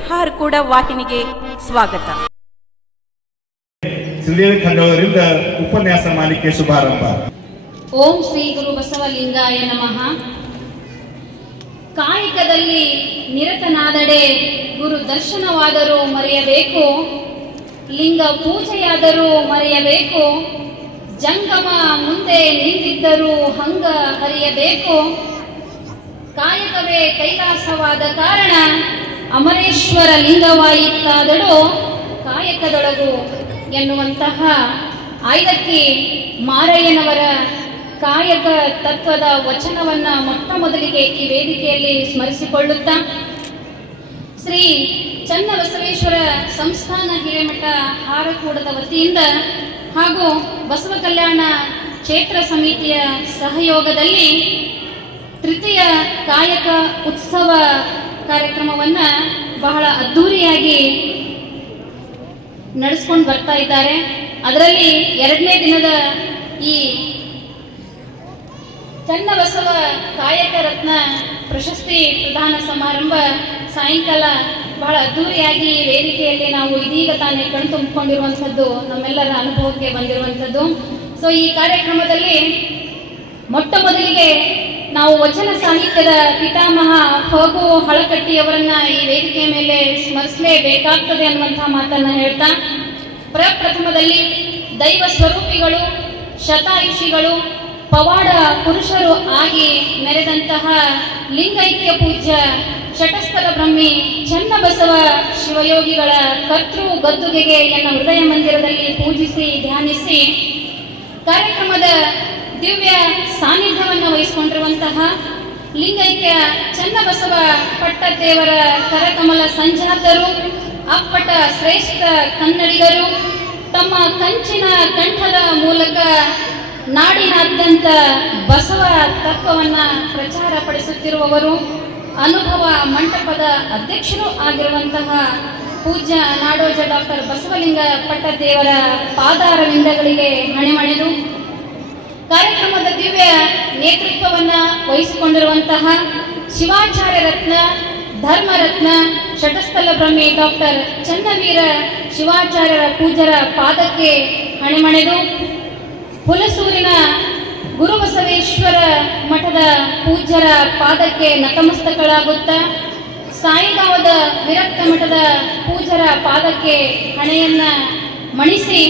ಬಿಹಾರ್ ಕೂಡ ವಾಹಿನಿಗೆ ಸ್ವಾಗತ. ಶ್ರೀದೇವಿ ಖಂಡವರಿಂದ ಉಪನ್ಯಾಸ ಮಾಲಿಕೆ ಶುಭಾರಂಭ. ಓಂ ಶ್ರೀ ಗುರು ಬಸವಲಿಂಗಾಯ ನಮಃ. ಕಾಯಕದಲ್ಲಿ ನಿರತನಾದಡೆ ಗುರು ದರ್ಶನವಾದರೂ ಮರೆಯಬೇಕು, ಲಿಂಗ ಪೂಜೆಯಾದರೂ ಮರೆಯಬೇಕು, ಜಂಗಮ ಮುಂದೆ ನಿಂತಿದ್ದರೂ ಹಂಗ ಹರಿಯಬೇಕು, ಕಾಯಕವೇ ಕೈಲಾಸವಾದ ಕಾರಣ ಅಮರೇಶ್ವರ ಲಿಂಗವಾಯಿತಾದಡು ಕಾಯಕದೊಳಗು ಎನ್ನುವಂತಹ ಆಯ್ದಕ್ಕಿ ಮಾರಯ್ಯನವರ ಕಾಯಕ ತತ್ವದ ವಚನವನ್ನ ಮೊಟ್ಟ ಮೊದಲಿಗೆ ಈ ವೇದಿಕೆಯಲ್ಲಿ ಸ್ಮರಿಸಿಕೊಳ್ಳುತ್ತಾ, ಶ್ರೀ ಚನ್ನಬಸವೇಶ್ವರ ಸಂಸ್ಥಾನ ಹಿರೇಮಠ ಹಾರಕೂಡದ ವತಿಯಿಂದ ಹಾಗೂ ಬಸವ ಕಲ್ಯಾಣ ಕ್ಷೇತ್ರ ಸಮಿತಿಯ ಸಹಯೋಗದಲ್ಲಿ ತೃತೀಯ ಕಾಯಕ ಉತ್ಸವ ಕಾರ್ಯಕ್ರಮವನ್ನು ಬಹಳ ಅದ್ಧೂರಿಯಾಗಿ ನಡೆಸ್ಕೊಂಡು ಬರ್ತಾ ಇದ್ದಾರೆ. ಅದರಲ್ಲಿ 2ನೇ ದಿನದ ಈ ಚನ್ನಬಸವ ಕಾಯಕ ರತ್ನ ಪ್ರಶಸ್ತಿ ಪ್ರದಾನ ಸಮಾರಂಭ ಸಾಯಂಕಾಲ ಬಹಳ ಅದ್ಧೂರಿಯಾಗಿ ವೇದಿಕೆಯಲ್ಲಿ ನಾವು ಇದೀಗ ತಾನೇ ಕಣ್ತುಂಬಿಕೊಂಡಿರುವಂಥದ್ದು ನಮ್ಮೆಲ್ಲರ ಅನುಭವಕ್ಕೆ ಬಂದಿರುವಂಥದ್ದು. ಸೊ ಈ ಕಾರ್ಯಕ್ರಮದಲ್ಲಿ ಮೊಟ್ಟ ಮೊದಲಿಗೆ ನಾವು ವಚನ ಸಾಹಿತ್ಯದ ಪಿತಾಮಹ ಫಗು ಹಳಕಟ್ಟಿಯವರನ್ನ ಈ ವೇದಿಕೆಯ ಮೇಲೆ ಸ್ಮರಿಸಲೇಬೇಕಾಗ್ತದೆ ಅನ್ನುವಂತಹ ಮಾತನ್ನ ಹೇಳ್ತಾ, ಪ್ರಪ್ರಥಮದಲ್ಲಿ ದೈವ ಸ್ವರೂಪಿಗಳು, ಶತಾಯುಷಿಗಳು, ಪವಾಡ ಪುರುಷರು ಆಗಿ ಮೆರೆದಂತಹ ಲಿಂಗೈಕ್ಯ ಪೂಜ್ಯ ಶಟಸ್ಥಲ ಬ್ರಹ್ಮಿ ಚನ್ನಬಸವ ಶಿವಯೋಗಿಗಳ ಕರ್ತೃ ಗದ್ದುಗೆಗೆ ಎನ್ನ ಹೃದಯ ಮಂದಿರದಲ್ಲಿ ಪೂಜಿಸಿ ಧ್ಯಾನಿಸಿ ಕಾರ್ಯಕ್ರಮದ ದಿವ್ಯ ಸಾನ್ನಿಧ್ಯವನ್ನು ವಹಿಸಿಕೊಂಡಿರುವಂತಹ ಲಿಂಗೈಕ್ಯ ಚನ್ನಬಸವ ಪಟ್ಟದೇವರ ಕರಕಮಲ ಸಂಜಾತರು, ಅಪ್ಪಟ ಶ್ರೇಷ್ಠ ಕನ್ನಡಿಗರು, ತಮ್ಮ ಕಂಚಿನ ಕಂಠದ ಮೂಲಕ ನಾಡಿನಾದ್ಯಂತ ಬಸವ ತತ್ವವನ್ನ ಪ್ರಚಾರ ಪಡಿಸುತ್ತಿರುವವರು, ಅನುಭವ ಮಂಟಪದ ಅಧ್ಯಕ್ಷರು ಆಗಿರುವಂತಹ ಪೂಜ್ಯ ನಾಡೋಜ ಡಾಕ್ಟರ್ ಬಸವಲಿಂಗ ಪಟ್ಟದೇವರ ಪಾದಾರವಿಂದಗಳಿಗೆ ಹಣಿಮಣಿದು ಕಾರ್ಯಕ್ರಮದ ದಿವ್ಯ ನೇತೃತ್ವವನ್ನ ವಹಿಸಿಕೊಂಡಿರುವಂತಹ ಶಿವಾಚಾರ್ಯ ರತ್ನ, ಧರ್ಮರತ್ನ, ಶಟಸ್ಥಲ ಬ್ರಹ್ಮಿ ಡಾಕ್ಟರ್ ಚನ್ನವೀರ ಶಿವಾಚಾರ್ಯರ ಪೂಜ್ಯರ ಪಾದಕ್ಕೆ ಹಣಿಮಣಿದು ಹುಲಸೂರಿನ ಗುರುಬಸವೇಶ್ವರ ಮಠದ ಪೂಜ್ಯರ ಪಾದಕ್ಕೆ ನತಮಸ್ತಕಳಾಗುತ್ತಾ ಸಾಯಿಗಾಂವದ ವಿರಕ್ತ ಮಠದ ಪೂಜ್ಯರ ಪಾದಕ್ಕೆ ಹಣೆಯನ್ನ ಮಣಿಸಿ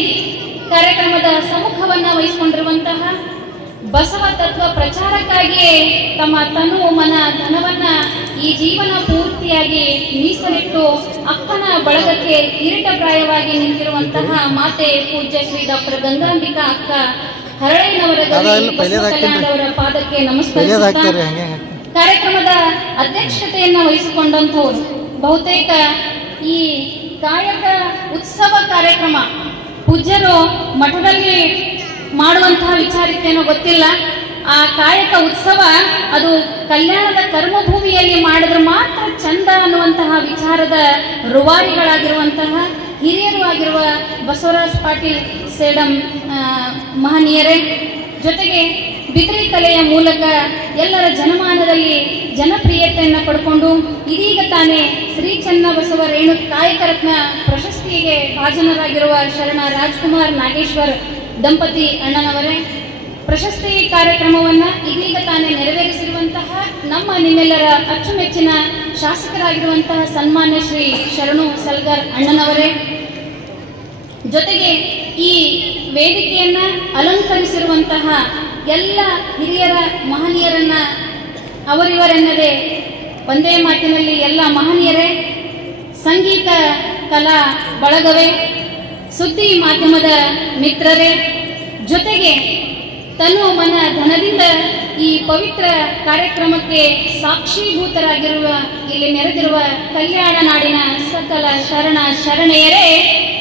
ಕಾರ್ಯಕ್ರಮದ ಸಮ್ಮುಖವನ್ನ ವಹಿಸಿಕೊಂಡಿರುವಂತಹ ಬಸವ ತತ್ವ ಪ್ರಚಾರಕ್ಕಾಗಿಯೇ ತಮ್ಮ ತನು ಮನ ಧನವನ್ನ ಈ ಜೀವನ ಪೂರ್ತಿಯಾಗಿ ಮೀಸಲಿಟ್ಟು ಅಕ್ಕನ ಬಳಗಕ್ಕೆ ಕಿರೀಟಪ್ರಾಯವಾಗಿ ನಿಂತಿರುವಂತಹ ಮಾತೆ ಪೂಜ್ಯ ಶ್ರೀ ಡಾಕ್ಟರ್ ಗಂಗಾಂಬಿಕಾ ಅಕ್ಕ ಹರಳಯ್ಯನವರ ಕಲ್ಯಾಣದವರ ಪಾದಕ್ಕೆ ನಮಸ್ಕರಿಸುತ್ತಾ ಕಾರ್ಯಕ್ರಮದ ಅಧ್ಯಕ್ಷತೆಯನ್ನ ವಹಿಸಿಕೊಂಡಂಥವ್ರು ಬಹುತೇಕ ಈ ಕಾಯಕ ಉತ್ಸವ ಕಾರ್ಯಕ್ರಮ ಪೂಜ್ಯರು ಮಠದಲ್ಲಿ ಮಾಡುವಂತಹ ವಿಚಾರಕ್ಕೇನೋ ಗೊತ್ತಿಲ್ಲ. ಆ ಕಾಯಕ ಉತ್ಸವ ಅದು ಕಲ್ಯಾಣದ ಕರ್ಮಭೂಮಿಯಲ್ಲಿ ಮಾಡಿದ್ರೆ ಮಾತ್ರ ಚಂದ ಅನ್ನುವಂತಹ ವಿಚಾರದ ರೂವಾರಿಗಳಾಗಿರುವಂತಹ ಹಿರಿಯರು ಆಗಿರುವ ಬಸವರಾಜ್ ಪಾಟೀಲ್ ಸೇಡಂ ಮಹನೀಯರೇ, ಜೊತೆಗೆ ಬಿದ್ರಿ ಕಲೆಯ ಮೂಲಕ ಎಲ್ಲರ ಜನಮಾನದಲ್ಲಿ ಜನಪ್ರಿಯತೆಯನ್ನು ಪಡ್ಕೊಂಡು ಇದೀಗ ತಾನೇ ಶ್ರೀ ಚನ್ನಬಸವ ರೇಣು ಕಾಯಕ ರತ್ನ ಪ್ರಶಸ್ತಿಗೆ ಭಾಜನರಾಗಿರುವ ಶರಣ ರಾಜ್ಕುಮಾರ್ ನಾಗೇಶ್ವರ್ ದಂಪತಿ ಅಣ್ಣನವರೇ, ಪ್ರಶಸ್ತಿ ಕಾರ್ಯಕ್ರಮವನ್ನ ಇದೀಗ ತಾನೇ ನೆರವೇರಿಸಿರುವಂತಹ ನಮ್ಮ ನಿಮ್ಮೆಲ್ಲರ ಅಚ್ಚುಮೆಚ್ಚಿನ ಶಾಸಕರಾಗಿರುವಂತಹ ಸನ್ಮಾನ್ಯ ಶ್ರೀ ಶರಣು ಸಲ್ಗರ್ ಅಣ್ಣನವರೇ, ಜೊತೆಗೆ ಈ ವೇದಿಕೆಯನ್ನ ಅಲಂಕರಿಸಿರುವಂತಹ ಎಲ್ಲ ಹಿರಿಯರ ಮಹನೀಯರನ್ನ ಅವರಿವರೆನ್ನದೆ ಒಂದೇ ಮಾತಿನಲ್ಲಿ ಎಲ್ಲ ಮಹನೀಯರೇ, ಸಂಗೀತ ಕಲಾ ಬಳಗವೇ, ಸುದ್ದಿ ಮಾಧ್ಯಮದ ಮಿತ್ರರೇ, ಜೊತೆಗೆ ತನು ಮನ ಧನದಿಂದ ಈ ಪವಿತ್ರ ಕಾರ್ಯಕ್ರಮಕ್ಕೆ ಸಾಕ್ಷೀಭೂತರಾಗಿರುವ ಇಲ್ಲಿ ನೆರೆದಿರುವ ಕಲ್ಯಾಣ ನಾಡಿನ ಸಕಲ ಶರಣ ಶರಣೆಯರೇ,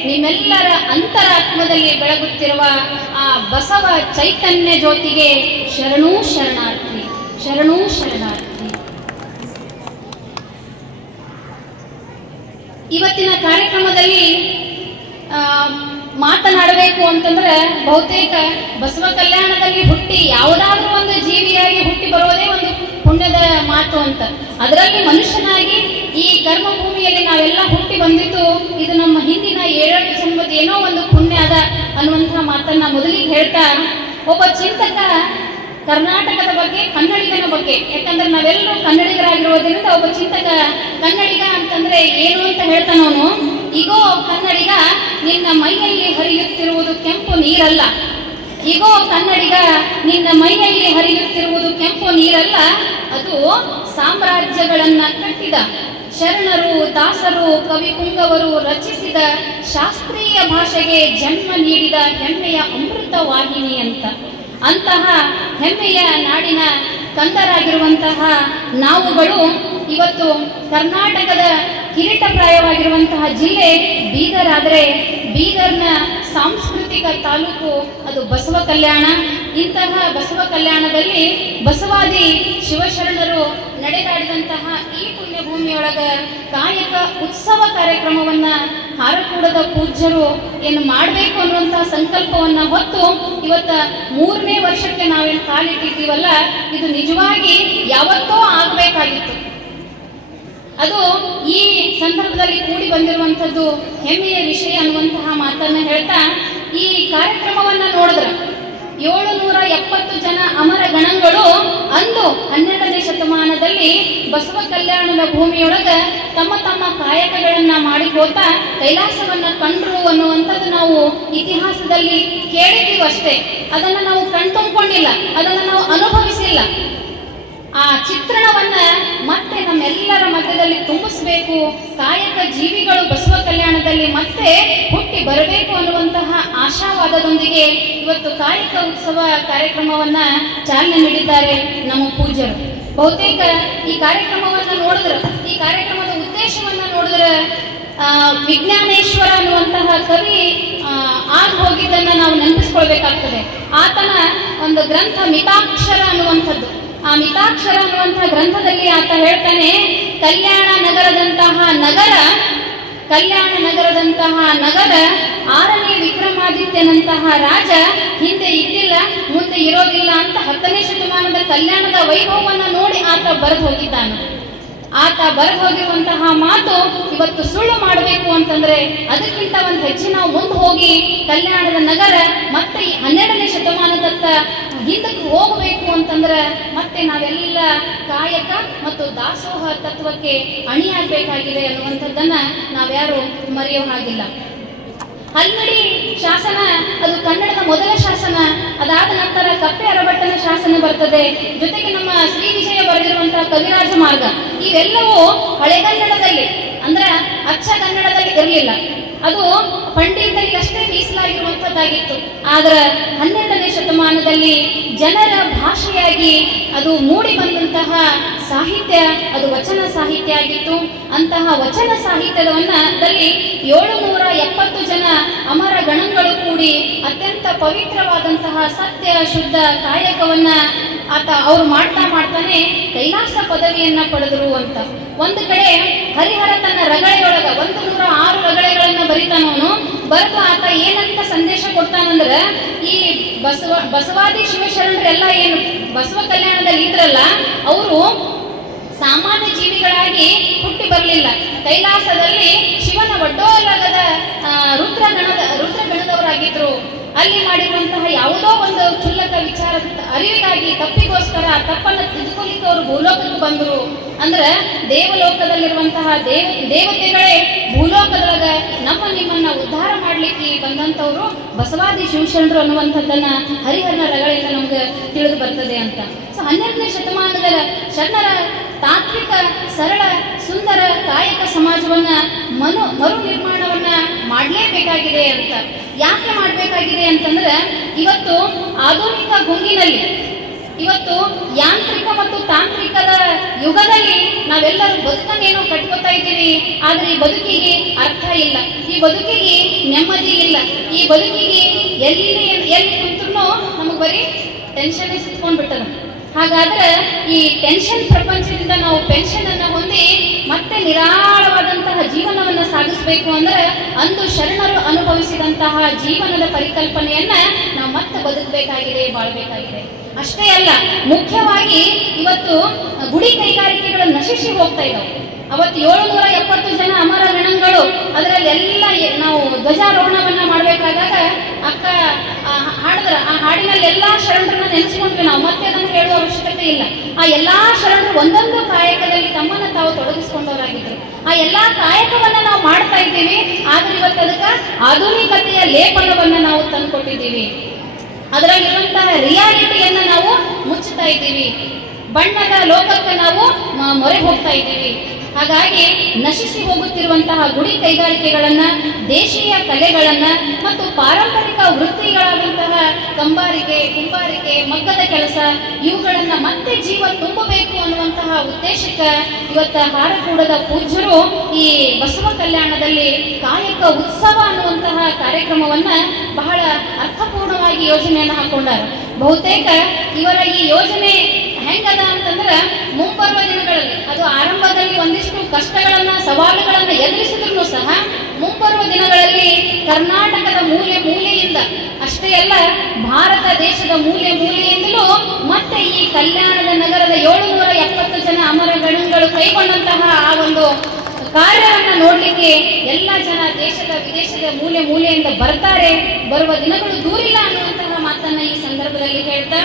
ನಿಮ್ಮೆಲ್ಲರ ಅಂತರಾತ್ಮದಲ್ಲಿ ಬೆಳಗುತ್ತಿರುವ ಆ ಬಸವ ಚೈತನ್ಯ ಜ್ಯೋತಿಗೆ ಶರಣೂ ಶರಣಾರ್ಥಿ, ಶರಣೂ ಶರಣಾರ್ಥಿ. ಇವತ್ತಿನ ಕಾರ್ಯಕ್ರಮದಲ್ಲಿ ಮಾತನಾಡಬೇಕು ಅಂತಂದ್ರೆ ಬಹುತೇಕ ಬಸವ ಕಲ್ಯಾಣದಲ್ಲಿ ಹುಟ್ಟಿ ಯಾವುದಾದ್ರೂ ಒಂದು ಜೀವಿಯಾಗಿ ಹುಟ್ಟಿ ಬರೋದೇ ಒಂದು ಪುಣ್ಯದ ಮಾತು ಅಂತ. ಅದರಲ್ಲಿ ಮನುಷ್ಯನಾಗಿ ಈ ಕರ್ಮಭೂಮಿಯಲ್ಲಿ ನಾವೆಲ್ಲ ಹುಟ್ಟಿ ಬಂದಿದ್ದು ಇದು ನಮ್ಮ ಹಿಂದಿನ 7 ಜನ್ಮದ ಏನೋ ಒಂದು ಪುಣ್ಯ ಅದ ಅನ್ನುವಂತಹ ಮಾತನ್ನ ಮೊದಲಿಗೆ ಹೇಳ್ತಾ, ಒಬ್ಬ ಚಿಂತಕ ಕರ್ನಾಟಕದ ಬಗ್ಗೆ, ಕನ್ನಡಿಗನ ಬಗ್ಗೆ, ಯಾಕಂದ್ರೆ ನಾವೆಲ್ಲರೂ ಕನ್ನಡಿಗರಾಗಿರೋದ್ರಿಂದ ಒಬ್ಬ ಚಿಂತಕ ಕನ್ನಡಿಗ ಅಂತಂದ್ರೆ ಏನು ಅಂತ ಹೇಳ್ತಾನವನು. ಈಗೋ ಕನ್ನಡಿಗ, ನಿನ್ನ ಮೈಯಲ್ಲಿ ಹರಿಯುತ್ತಿರುವುದು ಕೆಂಪು ನೀರಲ್ಲ. ಈಗೋ ಕನ್ನಡಿಗ, ನಿನ್ನ ಮೈಯಲ್ಲಿ ಹರಿಯುತ್ತಿರುವುದು ಕೆಂಪು ನೀರಲ್ಲ, ಅದು ಸಾಮ್ರಾಜ್ಯಗಳನ್ನ ಕಟ್ಟಿದ ಶರಣರು, ದಾಸರು, ಕವಿ ಪುಂಗವರು ರಚಿಸಿದ ಶಾಸ್ತ್ರೀಯ ಭಾಷೆಗೆ ಜನ್ಮ ನೀಡಿದ ಹೆಮ್ಮೆಯ ಅಮೃತ ವಾಹಿನಿ ಅಂತ. ಅಂತಹ ಹೆಮ್ಮೆಯ ನಾಡಿನ ಕಂದರಾಗಿರುವಂತಹ ನಾವುಗಳು ಇವತ್ತು ಕರ್ನಾಟಕದ ಕಿರೀಟಪ್ರಾಯವಾಗಿರುವಂತಹ ಜಿಲ್ಲೆ ಬೀದರ್ ಆದರೆ, ಬೀದರ್ನ ಸಾಂಸ್ಕೃತಿಕ ತಾಲೂಕು ಅದು ಬಸವ ಕಲ್ಯಾಣ. ಇಂತಹ ಬಸವ ಕಲ್ಯಾಣದಲ್ಲಿ ಬಸವಾದಿ ಶಿವಶರಣರು ನಡೆದಾಡಿದಂತಹ ಈ ಪುಣ್ಯಭೂಮಿಯೊಳಗ ಕಾಯಕ ಉತ್ಸವ ಕಾರ್ಯಕ್ರಮವನ್ನ ಹಾರಕೂಡದ ಪೂಜ್ಯರು ಏನು ಮಾಡಬೇಕು ಅನ್ನುವಂತಹ ಸಂಕಲ್ಪವನ್ನ ಹೊತ್ತು ಇವತ್ತ 3ನೇ ವರ್ಷಕ್ಕೆ ನಾವೇನು ಕಾಲಿಟ್ಟಿದ್ದೀವಲ್ಲ, ಇದು ನಿಜವಾಗಿ ಯಾವತ್ತೋ ಆಗಬೇಕಾಗಿತ್ತು. ಅದು ಈ ಸಂದರ್ಭದಲ್ಲಿ ಕೂಡಿ ಬಂದಿರುವಂಥದ್ದು ಹೆಮ್ಮೆಯ ವಿಷಯ ಅನ್ನುವಂತಹ ಮಾತನ್ನ ಹೇಳ್ತಾ, ಈ ಕಾರ್ಯಕ್ರಮವನ್ನ ನೋಡಿದ್ರೆ 770 ಜನ ಅಮರ ಗಣಗಳು ಅಂದು 12ನೇ ಶತಮಾನದಲ್ಲಿ ಬಸವ ಕಲ್ಯಾಣದ ಭೂಮಿಯೊಳಗ ತಮ್ಮ ತಮ್ಮ ಕಾಯಕಗಳನ್ನ ಮಾಡಿಕೋತಾ ಕೈಲಾಸವನ್ನ ಕಂಡ್ರು ಅನ್ನುವಂಥದ್ದು ನಾವು ಇತಿಹಾಸದಲ್ಲಿ ಕೇಳಿದ್ದೀವಿ ಅಷ್ಟೇ. ಅದನ್ನ ನಾವು ಕಣ್ತುಂಬಿಕೊಂಡಿಲ್ಲ, ಅದನ್ನ ನಾವು ಅನುಭವಿಸಿಲ್ಲ. ಆ ಚಿತ್ರಣವನ್ನ ಮತ್ತೆ ನಮ್ಮೆಲ್ಲರ ಮಧ್ಯದಲ್ಲಿ ತುಂಬಿಸಬೇಕು, ಕಾಯಕ ಜೀವಿಗಳು ಬಸವ ಕಲ್ಯಾಣದಲ್ಲಿ ಮತ್ತೆ ಹುಟ್ಟಿ ಬರಬೇಕು ಅನ್ನುವಂತಹ ಆಶಾವಾದದೊಂದಿಗೆ ಇವತ್ತು ಕಾಯಕ ಉತ್ಸವ ಕಾರ್ಯಕ್ರಮವನ್ನ ಚಾಲನೆ ನೀಡಿದ್ದಾರೆ ನಮ್ಮ ಪೂಜ್ಯರು. ಬಹುತೇಕ ಈ ಕಾರ್ಯಕ್ರಮವನ್ನ ನೋಡಿದ್ರೆ, ಈ ಕಾರ್ಯಕ್ರಮದ ಉದ್ದೇಶವನ್ನ ನೋಡಿದ್ರೆ, ವಿಜ್ಞಾನೇಶ್ವರ ಅನ್ನುವಂತಹ ಕವಿ ಆಗ ಹೋಗಿದ್ದನ್ನ ನಾವು ನೆನಪಿಸ್ಕೊಳ್ಬೇಕಾಗ್ತದೆ. ಆತನ ಒಂದು ಗ್ರಂಥ ಮಿತಾಕ್ಷರ ಅನ್ನುವಂಥದ್ದು. ಆ ಮಿತಾಕ್ಷರ ಅನ್ನುವಂತಹ ಗ್ರಂಥದಲ್ಲಿ ಆತ ಹೇಳ್ತಾನೆ, ಕಲ್ಯಾಣ ನಗರದಂತಹ ನಗರ 6ನೇ ವಿಕ್ರಮಾದಿತ್ಯನಂತಹ ರಾಜ ಹಿಂದೆ ಇದ್ದಿಲ್ಲ, ಮುಂದೆ ಇರೋದಿಲ್ಲ ಅಂತ 10ನೇ ಶತಮಾನದ ಕಲ್ಯಾಣದ ವೈಭವವನ್ನು ನೋಡಿ ಆತ ಬರೆದು ಹೋಗಿದ್ದಾನೆ. ಆತ ಬರೆದು ಹೋಗಿರುವಂತಹ ಮಾತು ಇವತ್ತು ಸುಳ್ಳು ಮಾಡಬೇಕು ಅಂತಂದ್ರೆ ಅದಕ್ಕಿಂತ ಒಂದು ಹೆಚ್ಚು ನಾವು ಮುಂದೆ ಹೋಗಿ ಕಲ್ಯಾಣದ ನಗರ ಮತ್ತೆ 12ನೇ ಶತಮಾನದತ್ತ ಹಿಂದಕ್ಕೆ ಹೋಗಬೇಕು ಅಂತಂದ್ರೆ ಮತ್ತೆ ನಾವೆಲ್ಲ ಕಾಯಕ ಮತ್ತು ದಾಸೋಹ ತತ್ವಕ್ಕೆ ಅಣಿಯಾಗಬೇಕಾಗಿದೆ ಅನ್ನುವಂಥದ್ದನ್ನ ನಾವ್ಯಾರು ಮರೆಯೋ ಹಾಗಿಲ್ಲ. ಹಲ್ಮಿಡಿ ಶಾಸನ ಅದು ಕನ್ನಡದ ಮೊದಲ ಶಾಸನ. ಅದಾದ ನಂತರ ಕಪ್ಪೆ ಅರಭಟ್ಟನ ಶಾಸನ ಬರ್ತದೆ. ಜೊತೆಗೆ ನಮ್ಮ ಶ್ರೀ ವಿಜಯ ಬರೆದಿರುವಂತಹ ಕವಿರಾಜ ಮಾರ್ಗ, ಇವೆಲ್ಲವೂ ಹಳೆಗನ್ನಡದಲ್ಲಿ ಅಂದ್ರೆ ಅಚ್ಚ ಕನ್ನಡದಲ್ಲಿ ಇರಲಿಲ್ಲ. ಅದು ಪಂಡಿತರಿಗಷ್ಟೇ ಮೀಸಲಾಗಿರುವಂಥದ್ದಾಗಿತ್ತು. ಆದ್ರೆ 12ನೇ ಶತಮಾನದಲ್ಲಿ ಜನರ ಭಾಷೆಯಾಗಿ ಅದು ಮೂಡಿ ಬಂದಂತಹ ಸಾಹಿತ್ಯ ಅದು ವಚನ ಸಾಹಿತ್ಯ ಆಗಿತ್ತು. ಅಂತಹ ವಚನ ಸಾಹಿತ್ಯದಲ್ಲಿ 770 ಜನ ಅಮರ ಗಣಗಳು ಕೂಡಿ ಅತ್ಯಂತ ಪವಿತ್ರವಾದಂತಹ ಸತ್ಯ ಶುದ್ಧ ಕಾಯಕವನ್ನ ಅವ್ರು ಮಾಡ್ತಾನೆ ಕೈಲಾಸ ಪದವಿಯನ್ನ ಪಡೆದರು ಅಂತ. ಒಂದು ಕಡೆ ಹರಿಹರ ತನ್ನ ರಗಳೆಯೊಳಗ 106 ರಗಳೆಗಳನ್ನ ಬರಿತಾನವನು. ಬರೆದು ಆತ ಏನಂತ ಸಂದೇಶ ಕೊಡ್ತಾನಂದ್ರ, ಈ ಬಸವಾದಿ ಶಿವಶರಣರೆಲ್ಲ ಏನು ಬಸವ ಕಲ್ಯಾಣದಲ್ಲಿ ಇದ್ರಲ್ಲ, ಅವರು ಸಾಮಾನ್ಯ ಜೀವಿಗಳಾಗಿ ಹುಟ್ಟಿ ಬರಲಿಲ್ಲ. ಕೈಲಾಸದಲ್ಲಿ ಶಿವನ ಒಡ್ಡೋಲಗದ ರುದ್ರಗಣದವರಾಗಿದ್ರು. ಅಲ್ಲಿ ಮಾಡಿರುವಂತಹ ಯಾವುದೋ ಒಂದು ಕ್ಷುಲ್ಲಕ ವಿಚಾರದ ಅರಿವಿಗಾಗಿ ತಪ್ಪಿಗೋಸ್ಕರ ತಪ್ಪನ್ನು ತಿದ್ದುಕೊಳ್ಳಿಕ್ಕೆ ಅವರು ಭೂಲೋಕಕ್ಕೆ ಬಂದರು. ಅಂದ್ರೆ ದೇವಲೋಕದಲ್ಲಿರುವಂತಹ ದೇವತೆಗಳೇ ಭೂಲೋಕದೊಳಗ ನಿಮ್ಮನ್ನ ಉದ್ಧಾರ ಮಾಡ್ಲಿಕ್ಕೆ ಬಂದಂತವ್ರು ಬಸವಾದಿ ಶಿವಶರಣರು ಅನ್ನುವಂಥದ್ದನ್ನ ಹರಿಹರನ ರಗಳಿಂದ ನಮ್ಗೆ ತಿಳಿದು ಬರ್ತದೆ ಅಂತ. ಸೊ 12ನೇ ಶತಮಾನದ ಶರಣರ ತಾತ್ವಿಕ ಸರಳ ಸುಂದರ ಕಾಯಕ ಸಮಾಜವನ್ನ ಮರು ನಿರ್ಮಾಣವನ್ನ ಮಾಡಲೇಬೇಕಾಗಿದೆ ಅಂತ. ಯಾಕೆ ಮಾಡಬೇಕಾಗಿದೆ ಅಂತಂದ್ರೆ, ಇವತ್ತು ಆಧುನಿಕ ಗುಂಗಿನಲ್ಲಿ, ಇವತ್ತು ಯಾಂತ್ರಿಕ ಮತ್ತು ತಾಂತ್ರಿಕದ ಯುಗದಲ್ಲಿ ನಾವೆಲ್ಲರೂ ಬದುಕನ್ನೇನೋ ಕಟ್ಕೋತಾ ಇದ್ದೀವಿ. ಆದ್ರೆ ಈ ಬದುಕಿಗೆ ಅರ್ಥ ಇಲ್ಲ, ಈ ಬದುಕಿಗೆ ನೆಮ್ಮದಿ ಇಲ್ಲ, ಈ ಬದುಕಿಗೆ ಎಲ್ಲಿ ಕುಂತ್ರು ನಮಗೆ ಬರೀ ಟೆನ್ಷನ್ ಸುತ್ಕೊಂಡ್ಬಿಟ್ಟದ. ಹಾಗಾದ್ರೆ ಈ ಟೆನ್ಷನ್ ಪ್ರಪಂಚದಿಂದ ನಾವು ಪೆನ್ಷನ್ ಅನ್ನ ಹೊಂದಿ ಮತ್ತೆ ನಿರಾಳವಾದಂತಹ ಜೀವನವನ್ನ ಸಾಗಿಸಬೇಕು ಅಂದ್ರೆ ಅಂದು ಶರಣರು ಅನುಭವಿಸಿದಂತಹ ಜೀವನದ ಪರಿಕಲ್ಪನೆಯನ್ನ ನಾವು ಮತ್ತೆ ಬದುಕಬೇಕಾಗಿದೆ, ಬಾಳ್ಬೇಕಾಗಿದೆ. ಅಷ್ಟೇ ಅಲ್ಲ, ಮುಖ್ಯವಾಗಿ ಇವತ್ತು ಗುಡಿ ಕೈಗಾರಿಕೆಗಳು ನಶಿಸಿ ಹೋಗ್ತಾ ಇದ್ದಾವೆ. ಅವತ್ತು 770 ಜನ ಅಮರ ಗಣಗಳು, ಅದರಲ್ಲೆಲ್ಲ ನಾವು ಧ್ವಜಾರೋಹಣವನ್ನ ಮಾಡ್ಬೇಕಾದಾಗ ಅಕ್ಕ ಹಾಡಿದ್ರ, ಆ ಹಾಡಿನಲ್ಲಿ ಎಲ್ಲಾ ಶರಣರನ್ನ ನೆನೆಸ್ಕೊಂಡ್ವಿ ನಾವು, ಮತ್ತೆ ಅದನ್ನು ಹೇಳುವ ಅವಶ್ಯಕತೆ ಇಲ್ಲ. ಆ ಎಲ್ಲಾ ಶರಣರು ಒಂದೊಂದು ಕಾಯಕದಲ್ಲಿ ತಮ್ಮನ್ನ ತಾವು ತೊಡಗಿಸಿಕೊಂಡವರಾಗಿದ್ರು. ಆ ಎಲ್ಲಾ ಕಾಯಕವನ್ನ ನಾವು ಮಾಡ್ತಾ ಇದ್ದೀವಿ, ಆದ್ರೆ ಇವತ್ತು ಅದಕ್ಕೆ ಆಧುನಿಕತೆಯ ಲೇಪನವನ್ನ ನಾವು ತಂದುಕೊಟ್ಟಿದ್ದೀವಿ. ಅದರಲ್ಲಿರುವಂತಹ ರಿಯಾಲಿಟಿಯನ್ನ ನಾವು ಮುಚ್ಚುತ್ತಾ ಇದ್ದೀವಿ, ಬಣ್ಣದ ಲೋಕಕ್ಕೆ ನಾವು ಮೊರೆ ಹೋಗ್ತಾ ಇದ್ದೀವಿ. ಹಾಗಾಗಿ ನಶಿಸಿ ಹೋಗುತ್ತಿರುವಂತಹ ಗುಡಿ ಕೈಗಾರಿಕೆಗಳನ್ನ, ದೇಶೀಯ ಕಲೆಗಳನ್ನ ಮತ್ತು ಪಾರಂಪರಿಕ ವೃತ್ತಿಗಳಾದಂತಹ ಕಂಬಾರಿಕೆ, ಕುಂಬಾರಿಕೆ, ಮಗ್ಗದ ಕೆಲಸ ಇವುಗಳನ್ನ ಮತ್ತೆ ಜೀವ ತುಂಬಬೇಕು ಅನ್ನುವಂತಹ ಉದ್ದೇಶಕ್ಕೆ ಇವತ್ತ ಹಾರಕೂಡದ ಪೂಜ್ಯರು ಈ ಬಸವ ಕಲ್ಯಾಣದಲ್ಲಿ ಕಾಯಕ ಉತ್ಸವ ಅನ್ನುವಂತಹ ಕಾರ್ಯಕ್ರಮವನ್ನ ಬಹಳ ಅರ್ಥಪೂರ್ಣವಾಗಿ ಯೋಜನೆಯನ್ನು ಹಾಕೊಂಡಾರ. ಬಹುತೇಕ ಇವರ ಈ ಯೋಜನೆ ಹೆಂಗದ ಅಂತಂದ್ರೆ ಮುಂಬರುವ ದಿನಗಳಲ್ಲಿ, ಅದು ಆರಂಭದಲ್ಲಿ ಒಂದಿಷ್ಟು ಕಷ್ಟಗಳನ್ನ ಸವಾಲುಗಳನ್ನ ಎದುರಿಸಿದ್ರು ಸಹ ಮುಂಬರುವ ದಿನಗಳಲ್ಲಿ ಕರ್ನಾಟಕದ ಮೂಲೆ ಮೂಲೆಯಿಂದ ಅಷ್ಟೇ ಅಲ್ಲ, ಭಾರತ ದೇಶದ ಮೂಲೆ ಮೂಲೆಯಿಂದಲೂ ಮತ್ತೆ ಈ ಕಲ್ಯಾಣದ ನಗರದ 770 ಜನ ಅಮರ ಗಣಗಳು ಕೈಗೊಂಡಂತಹ ಆ ಒಂದು ಕಾರ್ಯವನ್ನ ನೋಡ್ಲಿಕ್ಕೆ ಎಲ್ಲ ಜನ ದೇಶದ ವಿದೇಶದ ಮೂಲೆ ಮೂಲೆಯಿಂದ ಬರ್ತಾರೆ. ಬರುವ ದಿನಗಳು ದೂರಿಲ್ಲ ಅನ್ನುವಂತಹ ಮಾತನ್ನ ಈ ಸಂದರ್ಭದಲ್ಲಿ ಹೇಳ್ತಾ,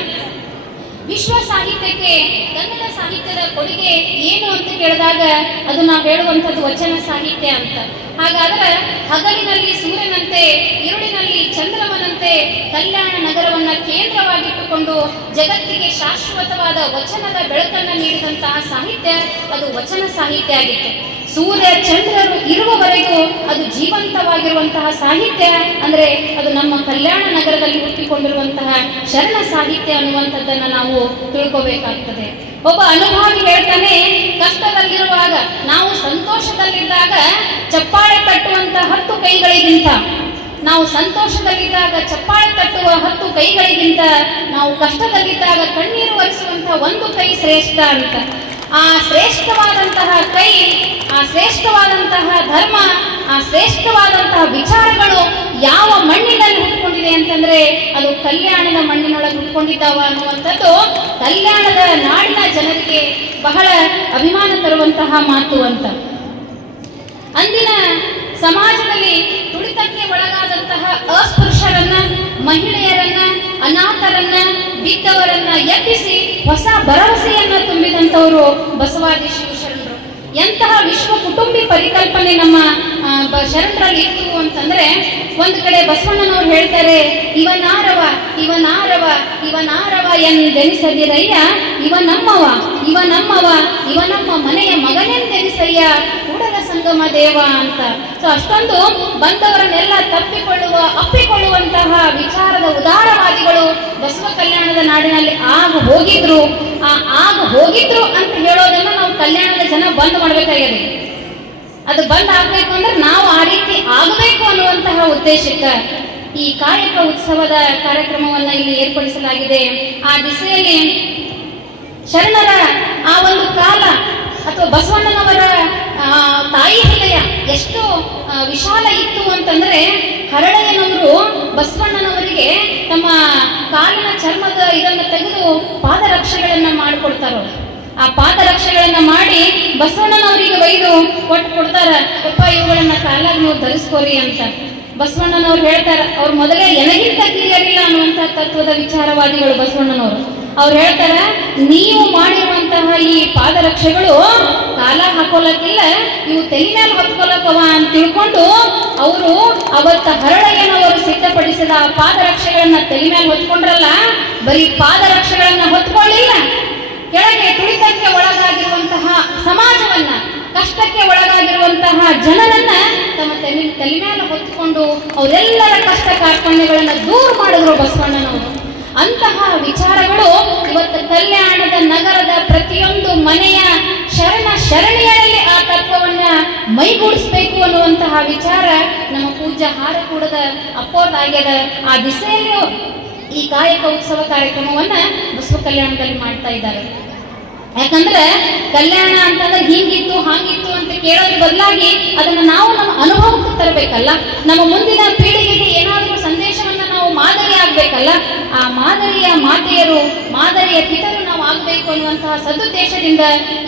ವಿಶ್ವ ಸಾಹಿತ್ಯಕ್ಕೆ ಕನ್ನಡ ಸಾಹಿತ್ಯದ ಕೊಡುಗೆ ಏನು ಅಂತ ಕೇಳಿದಾಗ ಅದು ನಾವು ಹೇಳುವಂಥದ್ದು ವಚನ ಸಾಹಿತ್ಯ ಅಂತ. ಹಾಗಾದ್ರೆ ಹಗಲಿನಲ್ಲಿ ಸೂರ್ಯನಂತೆ, ಇರುಳಿನಲ್ಲಿ ಚಂದ್ರಮನಂತೆ ಕಲ್ಯಾಣ ನಗರವನ್ನ ಕೇಂದ್ರವಾಗಿಟ್ಟುಕೊಂಡು ಜಗತ್ತಿಗೆ ಶಾಶ್ವತವಾದ ವಚನದ ಬೆಳಕನ್ನ ನೀಡಿದಂತಹ ಸಾಹಿತ್ಯ ಅದು ವಚನ ಸಾಹಿತ್ಯ ಆಗಿತ್ತು. ಸೂರ್ಯ ಚಂದ್ರರು ಇರುವವರೆಗೂ ಅದು ಜೀವಂತವಾಗಿರುವಂತಹ ಸಾಹಿತ್ಯ ಅಂದ್ರೆ ಅದು ನಮ್ಮ ಕಲ್ಯಾಣ ನಗರದಲ್ಲಿ ಹುಟ್ಟಿಕೊಂಡಿರುವಂತಹ ಶರಣ ಸಾಹಿತ್ಯ ಅನ್ನುವಂಥದ್ದನ್ನ ನಾವು ತಿಳ್ಕೋಬೇಕಾಗ್ತದೆ. ಒಬ್ಬ ಅನುಭವಿ ಹೇಳ್ತಾನೆ, ಕಷ್ಟದಲ್ಲಿರುವಾಗ, ನಾವು ಸಂತೋಷದಲ್ಲಿದ್ದಾಗ ಚಪ್ಪಾಳೆ ತಟ್ಟುವಂತಹ 10 ಕೈಗಳಿಗಿಂತ, ನಾವು ಸಂತೋಷದಲ್ಲಿದ್ದಾಗ ಚಪ್ಪಾಳೆ ತಟ್ಟುವ 10 ಕೈಗಳಿಗಿಂತ ನಾವು ಕಷ್ಟದಲ್ಲಿದ್ದಾಗ ಕಣ್ಣೀರು ಒರೆಸುವಂತಹ 1 ಕೈ ಶ್ರೇಷ್ಠ ಅಂತ. ಆ ಶ್ರೇಷ್ಠವಾದಂತಹ ಕೈ, ಆ ಶ್ರೇಷ್ಠವಾದಂತಹ ಧರ್ಮ, ಆ ಶ್ರೇಷ್ಠವಾದಂತಹ ವಿಚಾರಗಳು ಯಾವ ಮಣ್ಣಿನಲ್ಲಿ ಹುಟ್ಕೊಂಡಿದೆ ಅಂತಂದ್ರೆ ಅದು ಕಲ್ಯಾಣದ ಮಣ್ಣಿನೊಳಗೆ ಹುಟ್ಕೊಂಡಿದ್ದಾವ ಅನ್ನುವಂಥದ್ದು ಕಲ್ಯಾಣದ ನಾಡಿನ ಜನರಿಗೆ ಬಹಳ ಅಭಿಮಾನ ತರುವಂತಹ ಮಾತು ಅಂತ. ಅಂದಿನ ಸಮಾಜದಲ್ಲಿ ತುಳಿತಕ್ಕೆ ಒಳಗಾದಂತಹ ಅಸ್ಪೃಶ್ಯರನ್ನ, ಮಹಿಳೆಯರನ್ನ, ಅನಾಥರನ್ನ, ಬಿದ್ದವರನ್ನ ಎಬ್ಬಿಸಿ ಹೊಸ ಭರವಸೆಯನ್ನ ತುಂಬಿದಂತವರು ಬಸವಾದಿ ಶಿವಶರಣರು. ಎಂತಹ ವಿಶ್ವ ಕುಟುಂಬಿ ಪರಿಕಲ್ಪನೆ ನಮ್ಮ ಶರಣರಲ್ಲಿ ಇತ್ತು ಅಂತಂದ್ರೆ, ಒಂದು ಕಡೆ ಬಸವಣ್ಣನವ್ರು ಹೇಳ್ತಾರೆ, ಇವನಾರವ ಇವನಾರವ ಇವನಾರವ ಎಂದೆನಿಸದಿರಯ್ಯ, ಇವನಮ್ಮವ ಇವನಮ್ಮವ ಇವನಮ್ಮ ಮನೆಯ ಮಗನೆಂದೆನಿಸಯ್ಯ ಕೂಡಲ ಸಂಗಮ ದೇವ ಅಂತ. ಸೊ ಅಷ್ಟೊಂದು ಬಂದವರನ್ನೆಲ್ಲ ಅಪ್ಪಿಕೊಳ್ಳುವಂತಹ ವಿಚಾರದ ಉದಾರವಾದಿಗಳು ಬಸವ ಕಲ್ಯಾಣದ ನಾಡಿನಲ್ಲಿ ಹೋಗಿದ್ರು ಅಂತ ಹೇಳೋದನ್ನ ನಾವು ಕಲ್ಯಾಣದ ಜನ ಬಂದ್ ಮಾಡ್ಬೇಕಾಗಿದೆ. ಅದು ಬಂದ್ ಆಗ್ಬೇಕು ಅಂದ್ರೆ ನಾವು ಆ ರೀತಿ ಆಗಬೇಕು ಅನ್ನುವಂತಹ ಉದ್ದೇಶಕ್ಕೆ ಈ ಕಾಯಕ ಉತ್ಸವದ ಕಾರ್ಯಕ್ರಮವನ್ನ ಇಲ್ಲಿ ಏರ್ಪಡಿಸಲಾಗಿದೆ. ಆ ದಿಸೆಯಲ್ಲಿ ಶರಣರ ಆ ಒಂದು ಕಾಲ ಅಥವಾ ಬಸವಣ್ಣನವರ ತಾಯಿ ಹೃದಯ ಎಷ್ಟು ವಿಶಾಲ ಇತ್ತು ಅಂತಂದ್ರೆ, ಹರಳೆಯನವರು ಬಸವಣ್ಣನವರಿಗೆ ತಮ್ಮ ಕಾಲಿನ ಚರ್ಮದ ಇದನ್ನ ತೆಗೆದು ಪಾದರಕ್ಷೆಗಳನ್ನ ಮಾಡಿಕೊಡ್ತಾರ. ಆ ಪಾದರಕ್ಷೆಗಳನ್ನ ಮಾಡಿ ಬಸವಣ್ಣನವರಿಗೆ ಒಯ್ದು ಕೊಡ್ತಾರ, ಅಪ್ಪ ಇವುಗಳನ್ನ ಕಾಲಾಗಿ ನೀವು ಧರಿಸ್ಕೋರಿ ಅಂತ. ಬಸವಣ್ಣನವ್ರು ಹೇಳ್ತಾರ, ಅವ್ರು ಮೊದಲೇ ಎನಗಿಂತ ಕಿರಿಯರಿಲ್ಲ ಅನ್ನುವಂಥ ತತ್ವದ ವಿಚಾರವಾದಿಗಳು ಬಸವಣ್ಣನವರು. ಅವ್ರು ಹೇಳ್ತಾರ, ನೀವು ಮಾಡಿರುವಂತಹ ಈ ಪಾದರಕ್ಷೆಗಳು ಕಾಲ ಹಾಕೋಲಕ್ಕಿಲ್ಲ, ಇವು ತಲೆ ಮೇಲೆ ಹೊತ್ಕೊಲಕ್ಕವ ಅಂತ ತಿಳ್ಕೊಂಡು ಅವರು ಅವತ್ತ ಹರಳಯ್ಯನವರು ಸಿದ್ಧಪಡಿಸಿದ ಆ ಪಾದರಕ್ಷೆಗಳನ್ನ ತಲೆ ಮೇಲೆ ಹೊತ್ಕೊಂಡ್ರಲ್ಲ, ಬರೀ ಪಾದರಕ್ಷೆಗಳನ್ನ ಹೊತ್ಕೊಳ್ಳಿಲ್ಲ, ಕೆಳಗೆ ತುಳಿತಕ್ಕೆ ಒಳಗಾಗಿರುವಂತಹ ಸಮಾಜವನ್ನ, ಕಷ್ಟಕ್ಕೆ ಒಳಗಾಗಿರುವಂತಹ ಜನರನ್ನ ತಮ್ಮ ತಲೆ ಮೇಲೆ ಹೊತ್ತುಕೊಂಡು ಅವರೆಲ್ಲರ ಕಷ್ಟ ಕಾರ್ಪಣ್ಯಗಳನ್ನ ದೂರ ಮಾಡಿದ್ರು ಬಸವಣ್ಣನವರು. ಅಂತಹ ವಿಚಾರಗಳು ಇವತ್ತು ಕಲ್ಯಾಣದ ನಗರದ ಪ್ರತಿಯೊಂದು ಮನೆಯ ಶರಣಿಯರಲ್ಲಿ ಆ ತತ್ವವನ್ನ ಮೈಗೂಡಿಸಬೇಕು ಅನ್ನುವಂತಹ ವಿಚಾರ ನಮ್ಮ ಪೂಜ್ಯ ಹಾರಕೂಡದ ಅಪ್ಪೋದಾಗ್ಯದ. ಆ ದಿಸೆಯಲ್ಲಿ ಈ ಕಾಯಕ ಉತ್ಸವ ಕಾರ್ಯಕ್ರಮವನ್ನ ಬಸವ ಕಲ್ಯಾಣದಲ್ಲಿ ಮಾಡ್ತಾ ಇದ್ದಾರೆ. ಯಾಕಂದ್ರೆ ಕಲ್ಯಾಣ ಅಂತಂದ್ರೆ ಹಿಂಗಿತ್ತು ಹಾಗಿತ್ತು ಅಂತ ಕೇಳೋದ್ರ ಬದಲಾಗಿ ಅದನ್ನ ನಾವು ನಮ್ಮ ಅನುಭವಕ್ಕೆ ತರಬೇಕಲ್ಲ, ನಮ್ಮ ಮುಂದಿನ ಪೀಳಿಗೆಗೆ ಏನಾದರೂ ಸಂದೇಶವನ್ನ ನಾವು ಮಾದರಿ ಆಗ್ಬೇಕಲ್ಲ. ಆ ಮಾದರಿಯ ಮಾತೆಯರು, ಮಾದರಿಯ ಪಿತರು ನಾವು ಆಗಬೇಕು ಅನ್ನುವಂತಹ ಸದುದ್ದೇಶದಿಂದ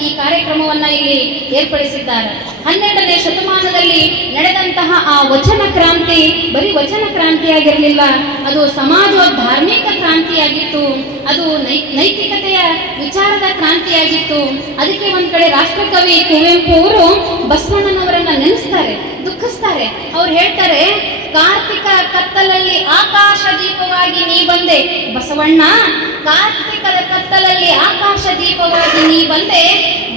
ಈ ಕಾರ್ಯಕ್ರಮವನ್ನ ಇಲ್ಲಿ ಏರ್ಪಡಿಸಿದ್ದಾರೆ. 12ನೇ ಶತಮಾನದಲ್ಲಿ ನಡೆದಂತಹ ಆ ವಚನ ಕ್ರಾಂತಿ ಬರೀ ವಚನ ಕ್ರಾಂತಿಯಾಗಿರಲಿಲ್ಲ, ಅದು ಸಮಾಜ ಧಾರ್ಮಿಕ ಕ್ರಾಂತಿಯಾಗಿತ್ತು, ಅದು ನೈತಿಕತೆಯ ವಿಚಾರದ ಕ್ರಾಂತಿಯಾಗಿತ್ತು. ಅದಕ್ಕೆ ಒಂದ್ ಕಡೆ ರಾಷ್ಟ್ರಕವಿ ಕುವೆಂಪು ಅವರು ಬಸವಣ್ಣನವರನ್ನ ನೆನೆಸ್ತಾರೆ, ದುಃಖಿಸ್ತಾರೆ. ಅವ್ರು ಹೇಳ್ತಾರೆ, ಕಾರ್ತಿಕ ಕತ್ತಲಲ್ಲಿ ಆಕಾಶ ದೀಪವಾಗಿ ನೀ ಬಂದೆ ಬಸವಣ್ಣ, ಕಾರ್ತಿಕದ ಕತ್ತಲಲ್ಲಿ ಆಕಾಶ ದೀಪವಾಗಿ ನೀ ಬಂದೆ,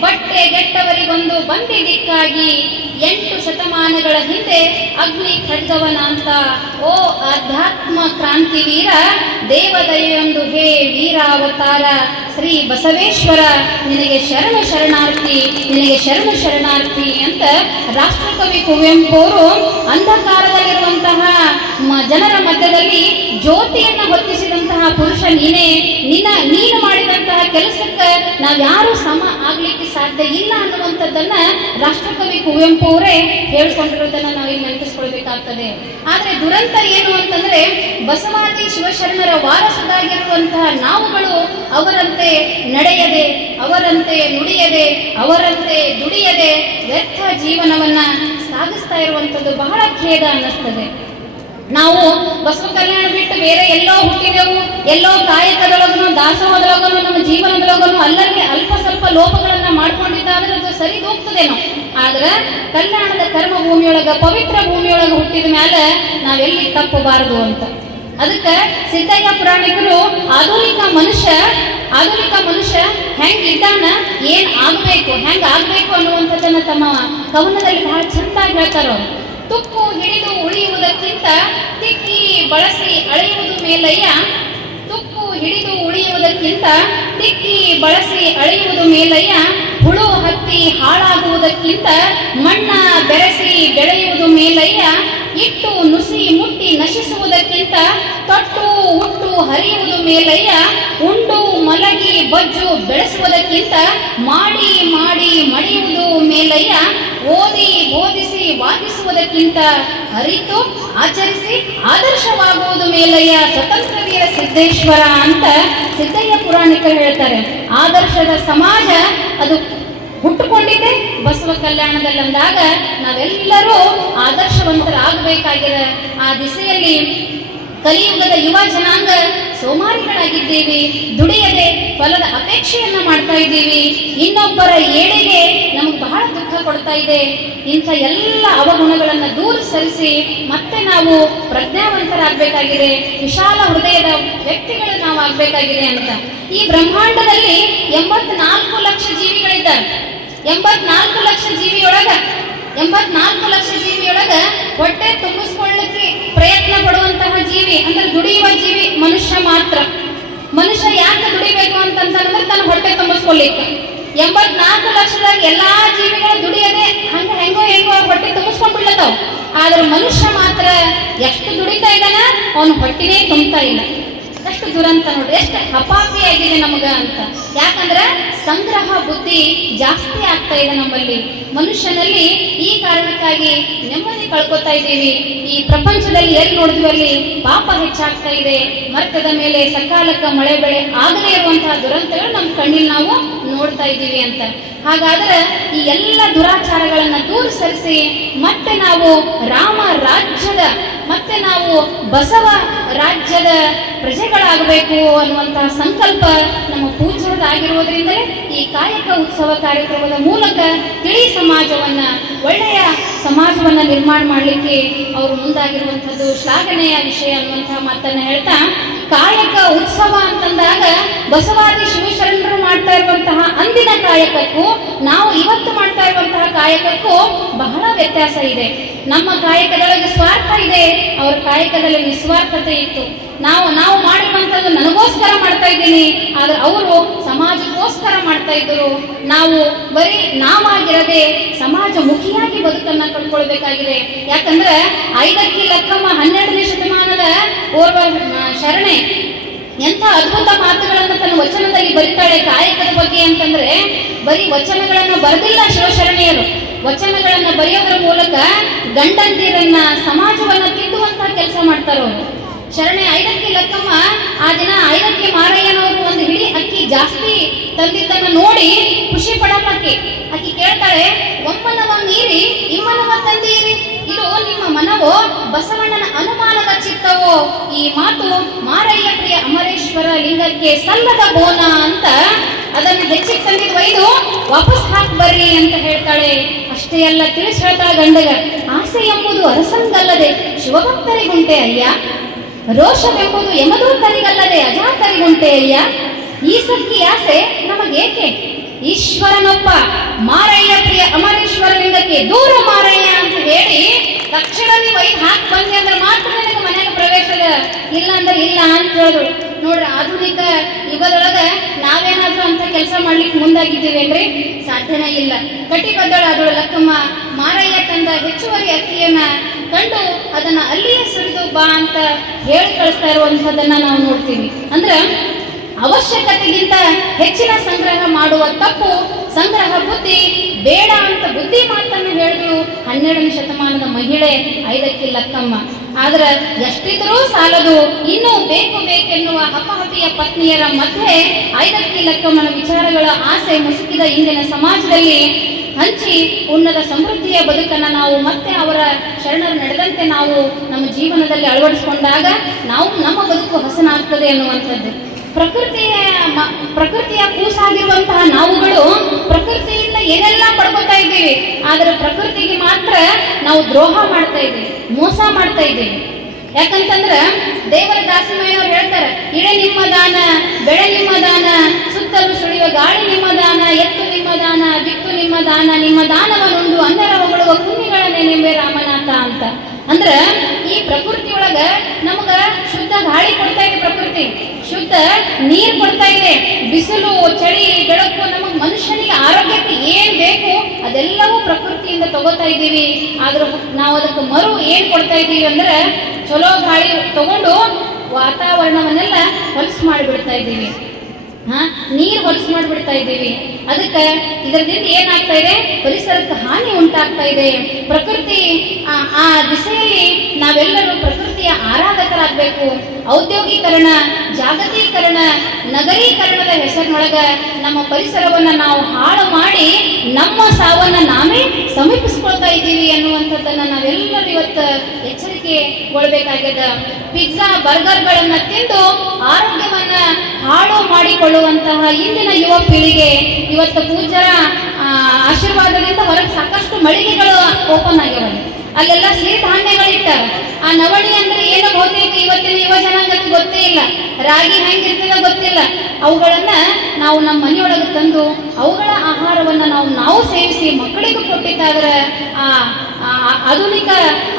ಬಟ್ಟೆ ಗೆಟ್ಟವರಿಗೊಂದು ಬಂದಿದ್ದಕ್ಕಾಗಿ 8 ಶತಮಾನಗಳ ಹಿಂದೆ ಅಗ್ನಿ ಖಡ್ಗವನ ಅಂತ. ಓ ಆಧ್ಯಾತ್ಮ ಕ್ರಾಂತಿ ವೀರ, ದೇವದಯೆಯೊಂದು ಹೇ ವೀರಾವತಾರ, ಶ್ರೀ ಬಸವೇಶ್ವರ ನಿನಗೆ ಶರಣು ಶರಣಾರ್ಥಿ, ನಿನಗೆ ಶರಣು ಶರಣಾರ್ಥಿ ಅಂತ ರಾಷ್ಟ್ರಕವಿ ಕುವೆಂಪು ಅವರು ಅಂಧಕಾರದಲ್ಲಿರುವಂತಹ ಜನರ ಮಧ್ಯದಲ್ಲಿ ಜ್ಯೋತಿಯನ್ನು ಹೊತ್ತಿಸಿದಂತಹ ಪುರುಷ ನೀನೇ, ನೀನು ಮಾಡಿದಂತಹ ಕೆಲಸಕ್ಕೆ ನಾವ್ಯಾರು ಸಮ ಆಗ್ಲಿಕ್ಕೆ ಸಾಧ್ಯ ಇಲ್ಲ ಅನ್ನುವಂಥದ್ದನ್ನ ರಾಷ್ಟ್ರಕವಿ ಕುವೆಂಪು ಅವರೇ ಹೇಳ್ಕೊಂಡಿರೋದನ್ನ ನಾವು ಇಲ್ಲಿ ನೆನಪಿಸ್ಕೊಳ್ಬೇಕಾಗ್ತದೆ. ಆದ್ರೆ ದುರಂತ ಏನು ಅಂತಂದ್ರೆ, ಬಸವಾದಿ ಶಿವಶರಣರ ವಾರಸುದಾಗಿರುವಂತಹ ನಾವುಗಳು ಅವರಂತೆ ನಡೆಯದೆ, ಅವರಂತೆ ನುಡಿಯದೆ, ಅವರಂತೆ ದುಡಿಯದೆ ವ್ಯರ್ಥ ಜೀವನವನ್ನ ಸಾಗಿಸ್ತಾ ಇರುವಂಥದ್ದು ಬಹಳ ಖೇದ ಅನ್ನಿಸ್ತದೆ. ನಾವು ಬಸವ ಕಲ್ಯಾಣ ಬಿಟ್ಟು ಬೇರೆ ಎಲ್ಲೋ ಹುಟ್ಟಿದೆವು, ಎಲ್ಲೋ ಕಾಯಕದೊಳಗನು ದಾಸೋಹದೊಳಗನು ನಮ್ಮ ಜೀವನದೊಳಗನು ಅಲ್ಲಲ್ಲಿ ಅಲ್ಪ ಸ್ವಲ್ಪ ಲೋಪಗಳನ್ನ ಮಾಡ್ಕೊಂಡಿದ್ದಾದ್ರೆ ಅದು ಸರಿ ಹೋಗ್ತದೇನೋ. ಆದ್ರೆ ಕಲ್ಯಾಣದ ಕರ್ಮ ಭೂಮಿಯೊಳಗ, ಪವಿತ್ರ ಭೂಮಿಯೊಳಗ ಹುಟ್ಟಿದ ಮೇಲೆ ನಾವೆಲ್ಲಿ ತಪ್ಪಬಾರದು ಅಂತ. ಅದಕ್ಕೆ ಸಿದ್ದಯ್ಯ ಪುರಾಣಿಕರು ಆಧುನಿಕ ಮನುಷ್ಯ ಹೆಂಗಿದ್ದಾನ, ಏನ್ ಆಗ್ಬೇಕು, ಹೆಂಗ್ ಆಗ್ಬೇಕು ಅನ್ನುವಂಥದ್ದನ್ನ ತಮ್ಮ ಕವನದಲ್ಲಿ ಬಹಳ ಚಂದಾಗಿ ಹೇಳ್ತಾರ. ತುಕ್ಕು ಹಿಡಿದು ಉಳಿಯುವುದಕ್ಕಿಂತ ತಿಕ್ಕಿ ಬಳಸಿ ಅಳೆಯುವುದು ಮೇಲಯ್ಯ, ತುಕ್ಕು ಹಿಡಿದು ಉಳಿಯುವುದಕ್ಕಿಂತ ತಿಕ್ಕಿ ಬಳಸಿ ಅಳೆಯುವುದು ಮೇಲಯ್ಯ, ಹುಳು ಹತ್ತಿ ಹಾಳಾಗುವುದಕ್ಕಿಂತ ಮಣ್ಣ ಬೆರೆಸಿ ಬೆಳೆಯುವುದು ಮೇಲಯ್ಯ, ಇಟ್ಟು ನುಸಿ ಮುಟ್ಟಿ ನಶಿಸುವುದಕ್ಕಿಂತ ತೊಟ್ಟು ಹುಟ್ಟು ಹರಿಯುವುದು ಮೇಲಯ್ಯ, ಉಂಡು ಮಲಗಿ ಬಜ್ಜು ಬೆಳೆಸುವುದಕ್ಕಿಂತ ಮಾಡಿ ಮಾಡಿ ಮಡಿಯುವುದು ಮೇಲಯ್ಯ, ಓದಿ ಬೋಧಿಸಿ ವಾದಿಸುವುದಕ್ಕಿಂತ ಅರಿತು ಆಚರಿಸಿ ಆದರ್ಶವಾಗುವುದು ಮೇಲಯ್ಯ ಸ್ವತಂತ್ರ ವೀರ ಸಿದ್ದೇಶ್ವರ ಅಂತ ಸಿದ್ದಯ್ಯ ಪುರಾಣಿಕರು ಹೇಳ್ತಾರೆ. ಆದರ್ಶದ ಸಮಾಜ ಅದು ಹುಟ್ಟುಕೊಂಡಿದ್ದೆ ಬಸವ ಕಲ್ಯಾಣದಲ್ಲಿ ಅಂದಾಗ ನಾವೆಲ್ಲರೂ ಆದರ್ಶವಂತರಾಗಬೇಕಾಗಿದೆ. ಆ ದಿಸೆಯಲ್ಲಿ ಕಲಿಯುಗದ ಯುವ ಜನಾಂಗ ಸೋಮಾರಿಗಳಾಗಿದ್ದೀವಿ, ದುಡಿಯದೆ ಫಲದ ಅಪೇಕ್ಷೆಯನ್ನ ಮಾಡ್ತಾ ಇದ್ದೀವಿ, ಇನ್ನೊಬ್ಬರ ಏಳಿಗೆ ನಮಗೆ ಬಹಳ ದುಃಖ ಕೊಡ್ತಾ ಇದೆ. ಇಂಥ ಎಲ್ಲ ಅವಗುಣಗಳನ್ನು ದೂರ ಸರಿಸಿ ಮತ್ತೆ ನಾವು ಪ್ರಜ್ಞಾವಂತರಾಗಬೇಕಾಗಿದೆ, ವಿಶಾಲ ಹೃದಯದ ವ್ಯಕ್ತಿಗಳು ನಾವು ಆಗಬೇಕಾಗಿದೆ ಅಂತ. ಈ ಬ್ರಹ್ಮಾಂಡದಲ್ಲಿ 84 ಲಕ್ಷ ಜೀವಿಗಳಿದ್ದಾರೆ. 84 ಲಕ್ಷ ಜೀವಿಯೊಳಗ ಹೊಟ್ಟೆ ತುಂಬಿಸ್ಕೊಳ್ಳಿಕ್ಕೆ ಪ್ರಯತ್ನ ಪಡುವಂತಹ ಜೀವಿ ಅಂದ್ರೆ ದುಡಿಯುವ ಜೀವಿ ಮನುಷ್ಯ ಮಾತ್ರ. ಮನುಷ್ಯ ಯಾಕೆ ದುಡಿಬೇಕು ಅಂತಂದ್ರೆ ತನ್ನ ಹೊಟ್ಟೆ ತುಂಬಿಸ್ಕೊಳ್ಳಿಕ್ಕೆ. 84 ಲಕ್ಷದಾಗ ಎಲ್ಲಾ ಜೀವಿಗಳು ದುಡಿಯದೆ ಹೆಂಗೋ ಹೊಟ್ಟೆ ತುಂಬಿಸ್ಕೊಂಡ್ಬಿಡ್ಲತ್ತಾವ. ಆದ್ರೆ ಮನುಷ್ಯ ಮಾತ್ರ ಎಷ್ಟು ದುಡಿತಾ ಇದ್ದಾನ, ಅವನು ಹೊಟ್ಟಿನೇ ತುಂಬ್ತಾ ಇಲ್ಲ. ಎಷ್ಟು ದುರಂತ ನೋಡ್ರಿ, ಎಷ್ಟು ಹಪಾಪಿಯಾಗಿದೆ ನಮಗ ಅಂತ. ಯಾಕಂದ್ರೆ ಸಂಗ್ರಹ ಬುದ್ಧಿ ಜಾಸ್ತಿ ಆಗ್ತಾ ಇದೆ ನಮ್ಮಲ್ಲಿ. ಮನುಷ್ಯನಲ್ಲಿ ಈ ಕಾರಣಕ್ಕಾಗಿ ನೆಮ್ಮದಿ ಕಳ್ಕೊತಾ ಇದ್ದೀವಿ. ಈ ಪ್ರಪಂಚದಲ್ಲಿ ಎಲ್ಲಿ ನೋಡಿದ್ವಿ ಅಲ್ಲಿ ಪಾಪ ಹೆಚ್ಚಾಗ್ತಾ ಇದೆ. ಮರ್ತದ ಮೇಲೆ ಸಕಾಲಕ್ಕೆ ಮಳೆ ಬೆಳೆ ಆಗದೇ ಇರುವಂತಹ ದುರಂತಗಳು ನಮ್ಮ ಕಣ್ಣಿಲ್ ನಾವು ನೋಡ್ತಾ ಇದ್ದೀವಿ ಅಂತ. ಹಾಗಾದ್ರೆ ಈ ಎಲ್ಲ ದುರಾಚಾರಗಳನ್ನ ದೂರ ಸರಿಸಿ ಮತ್ತೆ ನಾವು ರಾಮ ರಾಜ್ಯದ, ಮತ್ತೆ ನಾವು ಬಸವ ರಾಜ್ಯದ ಪ್ರಜೆಗಳಾಗಬೇಕು ಅನ್ನುವಂತಹ ಸಂಕಲ್ಪ ನಮ್ಮ ಪೂಜ್ಯರಾಗಿರುವುದರಿಂದಲೇ ಈ ಕಾಯಕ ಉತ್ಸವ ಕಾರ್ಯಕ್ರಮದ ಮೂಲಕ ತಿಳಿ ಸಮಾಜವನ್ನ, ಒಳ್ಳೆಯ ಸಮಾಜವನ್ನ ನಿರ್ಮಾಣ ಮಾಡಲಿಕ್ಕೆ ಅವರು ಮುಂದಾಗಿರುವಂಥದ್ದು ಶ್ಲಾಘನೆಯ ವಿಷಯ ಅನ್ನುವಂತಹ ಮಾತನ್ನ ಹೇಳ್ತಾ, ಕಾಯಕ ಉತ್ಸವ ಅಂತಂದಾಗ ಬಸವಾದಿ ಶಿವಶರಣರು ಮಾಡ್ತಾ ಇರುವಂತಹ ಅಂದಿನ ಕಾಯಕಕ್ಕೂ ನಾವು ಇವತ್ತು ಮಾಡ್ತಾ ಇರುವಂತಹ ಕಾಯಕಕ್ಕೂ ಬಹಳ ವ್ಯತ್ಯಾಸ ಇದೆ. ನಮ್ಮ ಕಾಯಕದೊಳಗೆ ಸ್ವಾರ್ಥ ಇದೆ, ಅವರ ಕಾಯಕದಲ್ಲಿ ನಿಸ್ವಾರ್ಥತೆ ಇತ್ತು. ನಾವು ಮಾಡಿರುವಂಥದ್ದು ನನಗೋಸ್ಕರ ಮಾಡ್ತಾ ಇದ್ದೀನಿ, ಆದ್ರೆ ಅವರು ಸಮಾಜಕ್ಕೋಸ್ಕರ ಮಾಡ್ತಾ ಇದ್ದರು. ನಾವು ಬರೀ ನಾವಾಗಿರದೆ ಸಮಾಜ ಮುಖಿಯಾಗಿ ಬದುಕನ್ನ ಕಟ್ಕೊಳ್ಬೇಕಾಗಿದೆ. ಯಾಕಂದ್ರೆ 5ಕ್ಕೆ ಲಕ್ಕಮ್ಮ 12ನೇ ಶತಮಾನದ ಓರ್ವ ಶರಣೆ ಎಂಥ ಅದ್ಭುತ ಮಾತುಗಳನ್ನು ತನ್ನ ವಚನದಲ್ಲಿ ಬರೀತಾಳೆ ಕಾಯಕದ ಬಗ್ಗೆ ಅಂತಂದ್ರೆ, ಬರೀ ವಚನಗಳನ್ನು ಬರೆದಿಲ್ಲ ಶಿವಶರಣೆಯರು. ವಚನಗಳನ್ನ ಬರೆಯೋದ್ರ ಮೂಲಕ ಗಂಡಂದಿರನ್ನ, ಸಮಾಜವನ್ನ ತಿದ್ದುವಂತಹ ಕೆಲಸ ಮಾಡ್ತಾರ ಅವರು. ಶರಣೆ ಐದಕ್ಕಿ ಲಕ್ಕಮ್ಮ ಆ ದಿನ ಐದಕ್ಕಿ ಮಾರಯ್ಯನವರು ಒಂದು ಹಿಡಿ ಅಕ್ಕಿ ಜಾಸ್ತಿ ತಂದಿದ್ದನ್ನು ನೋಡಿ ಖುಷಿ ಪಡಲ್ಲಕ್ಕೆ ಆಕಿ ಕೇಳ್ತಾಳೆ, ಒಮ್ಮನವ ಮೀರಿ ಇಮ್ಮನವ ತಂದೀರಿ, ಇದು ನಿಮ್ಮ ಮನವೋ ಬಸವಣ್ಣನ ಅನುಮಾನದ ಚಿತ್ತವೋ? ಈ ಮಾತು ಮಾರಯ್ಯ ಪ್ರಿಯ ಅಮರೇಶ್ವರ ಲಿಂಗಕ್ಕೆ ಸಲ್ಲದ ಬೋನ ಅಂತ ಅದನ್ನು ಹೆಚ್ಚಿಗೆ ತಂದಿದ್ದು ಒಯ್ದು ವಾಪಸ್ ಹಾಕ್ ಬರ್ರಿ ಅಂತ ಹೇಳ್ತಾಳೆ. ಅಷ್ಟೇ ಅಲ್ಲ, ತಿಳಿಸಿ ಹೇಳ್ತಾಳೆ ಗಂಡಗ, ಆಸೆ ಎಂಬುದು ಅರಸಂಗಲ್ಲದೆ ಶಿವಭಕ್ತರಿಗುಂಟೆ ಅಯ್ಯ, ರೋಷವೆಂಬುದು ಯಮದೂತರಿಗಲ್ಲದೆ ಅಜಾತರಿಗುಂಟೆ ಅಯ್ಯ, ಈ ಸಕ್ಕಿ ಆಸೆ ನಮಗೇಕೆ? ಈಶ್ವರನೊಬ್ಬ ಮಾರಯ್ಯ ಪ್ರಿಯ ಅಮರೇಶ್ವರ ಲಿಂಗಕ್ಕೆ ದೂರ ಮಾರಯ್ಯ ಅಂತ ಹೇಳಿ ತಕ್ಷಣ ನೀವು ಐದು ಹಾಕಿ ಬಂದಿ ಅಂದ್ರೆ ಮಾತ್ರ ನಿನಗೆ ಮನೆಗೆ ಪ್ರವೇಶದ, ಇಲ್ಲ ಅಂದ್ರೆ ಇಲ್ಲ ಅಂತ ಹೇಳಿದ್ರು. ನೋಡ್ರಿ, ಆಧುನಿಕ ಯುಗದೊಳಗ ನಾವೇನಾದ್ರೂ ಅಂತ ಕೆಲಸ ಮಾಡ್ಲಿಕ್ಕೆ ಮುಂದಾಗಿದ್ದೀವೇನ್ರಿ? ಸಾಧ್ಯನೇ ಇಲ್ಲ. ಕಟಿಬದ್ದಳಾದಳು ಲಕ್ಕಮ್ಮ ಮಾರಯ್ಯ ತಂದ ಹೆಚ್ಚುವರಿ ಅಕ್ಕಿಯನ್ನ ಕಂಡು ಅದನ್ನ ಅಲ್ಲಿಯೇ ಸುರಿದು ಬಾ ಅಂತ ಹೇಳಿ ಕಳಿಸ್ತಾ ಇರುವಂತದನ್ನ ನಾವು ನೋಡ್ತೀವಿ. ಅಂದ್ರೆ ಅವಶ್ಯಕತೆಗಿಂತ ಹೆಚ್ಚಿನ ಸಂಗ್ರಹ ಮಾಡುವ ತಪ್ಪು, ಸಂಗ್ರಹ ಬುದ್ಧಿ ಬೇಡ ಅಂತ ಬುದ್ಧಿ ಮಾತನ್ನು ಹೇಳಿದ್ರು 12ನೇ ಶತಮಾನದ ಮಹಿಳೆ ಐದಕ್ಕಿ ಲಕ್ಕಮ್ಮ. ಆದ್ರೆ ಎಷ್ಟಿದ್ರೂ ಸಾಲದು, ಇನ್ನೂ ಬೇಕು ಬೇಕೆನ್ನುವ ಹಪಹಪಿಯ ಪತ್ನಿಯರ ಮಧ್ಯೆ ಐದಕ್ಕಿ ಲಕ್ಕಮ್ಮನ ವಿಚಾರಗಳ ಆಸೆ ಮುಸುಕಿದ ಇಂದಿನ ಸಮಾಜದಲ್ಲಿ ಹಂಚಿ ಉನ್ನತ ಸಮೃದ್ಧಿಯ ಬದುಕನ್ನು ನಾವು ಮತ್ತೆ ಅವರ ಶರಣರು ನಡೆದಂತೆ ನಾವು ನಮ್ಮ ಜೀವನದಲ್ಲಿ ಅಳವಡಿಸಿಕೊಂಡಾಗ ನಾವು ನಮ್ಮ ಬದುಕು ಹಸನಾಗ್ತದೆ ಅನ್ನುವಂಥದ್ದು. ಪ್ರಕೃತಿಯ ಕೂಸಾಗಿರುವಂತಹ ನಾವುಗಳು ಪ್ರಕೃತಿಯಿಂದ ಏನೆಲ್ಲ ಪಡ್ಕೊತಾ ಇದ್ದೀವಿ, ಆದರೆ ಪ್ರಕೃತಿಗೆ ಮಾತ್ರ ನಾವು ದ್ರೋಹ ಮಾಡ್ತಾ ಇದ್ದೀವಿ, ಮೋಸ ಮಾಡ್ತಾ ಇದ್ದೀವಿ. ಯಾಕಂತಂದ್ರ ದೇವರ ದಾಸಿಮಯ್ಯನವ್ರು ಹೇಳ್ತಾರೆ, ಇಳೆ ನಿಮ್ಮ ದಾನ, ಬೆಳೆ ನಿಮ್ಮ ದಾನ, ಸುತ್ತಲೂ ಸುಳಿಯುವ ಗಾಳಿ ನಿಮ್ಮ ದಾನ, ಎತ್ತು ನಿಮ್ಮ ದಾನ, ಬಿತ್ತು ನಿಮ್ಮ ದಾನ, ನಿಮ್ಮ ದಾನವನ್ನುಂಡು ಅನ್ನರ ಹೊಗಳುವ ಕುನ್ನಿಗಳನ್ನೇ ನಿಂಬೆ ರಾಮನಾಥ ಅಂತ. ಅಂದ್ರ ಈ ಪ್ರಕೃತಿ ಒಳಗ ನಮಗ ಶುದ್ಧ ಗಾಳಿ ಕೊಡ್ತಾ ಇದೆ, ಪ್ರಕೃತಿ ಶುದ್ಧ ನೀರ್ ಕೊಡ್ತಾ ಇದೆ, ಬಿಸಿಲು ಚಳಿ ಬೆಳಕು ನಮಗ್ ಮನುಷ್ಯನಿಗೆ ಆರೋಗ್ಯಕ್ಕೆ ಏನ್ ಬೇಕು ಅದೆಲ್ಲವೂ ಪ್ರಕೃತಿಯಿಂದ ತಗೋತಾ ಇದ್ದೀವಿ. ಆದ್ರೂ ನಾವು ಅದಕ್ಕೆ ಮರು ಏನ್ ಕೊಡ್ತಾ ಇದ್ದೀವಿ ಅಂದ್ರೆ ಚಲೋ ಗಾಳಿ ತಗೊಂಡು ವಾತಾವರಣವನ್ನೆಲ್ಲ ಹೊಲಸು ಮಾಡಿಬಿಡ್ತಾ ಇದ್ದೀವಿ, ನೀರು ಹೊಲಸು ಮಾಡಿಬಿಡ್ತಾ ಇದ್ದೀವಿ. ಅದಕ್ಕೆ ಇದರಿಂದ ಏನಾಗ್ತಾ ಇದೆ, ಪರಿಸರಕ್ಕೆ ಹಾನಿ ಉಂಟಾಗ್ತಾ ಇದೆ. ಪ್ರಕೃತಿ ಆ ದಿಸೆಯಲ್ಲಿ ನಾವೆಲ್ಲರೂ ಪ್ರಕೃತಿಯ ಆರಾಧಕರಾಗಬೇಕು. ಔದ್ಯೋಗೀಕರಣ, ಜಾಗತೀಕರಣ, ನಗರೀಕರಣದ ಹೆಸರಿನೊಳಗ ನಮ್ಮ ಪರಿಸರವನ್ನ ನಾವು ಹಾಳು ಮಾಡಿ ನಮ್ಮ ಸಾವನ್ನ ನಾವೇ ಸಮೀಪಿಸ್ಕೊಳ್ತಾ ಇದ್ದೀವಿ ಅನ್ನುವಂಥದ್ದನ್ನ ನಾವೆಲ್ಲರೂ ಇವತ್ತು ಎಚ್ಚರಿಕೆಗೊಳ್ಬೇಕಾಗ್ಯದ. ಪಿಜ್ಜಾ ಬರ್ಗರ್ಗಳನ್ನ ತಿಂದು ಆರೋಗ್ಯವನ್ನ ಹಾಳು ಮಾಡಿಕೊಳ್ಳುವಂತಹ ಇಂದಿನ ಯುವ ಪೀಳಿಗೆ ಇವತ್ತು ಪೂಜ್ಯರ ಆಶೀರ್ವಾದದಿಂದ ಹೊರಗೆ ಸಾಕಷ್ಟು ಮಳಿಗೆಗಳು ಓಪನ್ ಆಗ್ಯಾವ. ಅಲ್ಲೆಲ್ಲ ಸಿರಿಧಾನ್ಯಗಳಿಟ್ಟಾರ. ಆ ನವಣಿ ಅಂದ್ರೆ ಏನು ಬಹುತೇಕ ಇವತ್ತಿನ ಯುವ ಜನಾಂಗಕ್ಕೆ ಗೊತ್ತೇ ಇಲ್ಲ, ರಾಗಿ ಹೆಂಗಿರ್ತದ ಗೊತ್ತಿಲ್ಲ. ಅವುಗಳನ್ನ ನಾವು ನಮ್ಮ ಮನೆಯೊಳಗೆ ತಂದು ಅವುಗಳ ಆಹಾರವನ್ನ ನಾವು ಸೇವಿಸಿ ಮಕ್ಕಳಿಗೂ ಕೊಟ್ಟಿದ್ದಾದ್ರೆ ಆ ಆಧುನಿಕ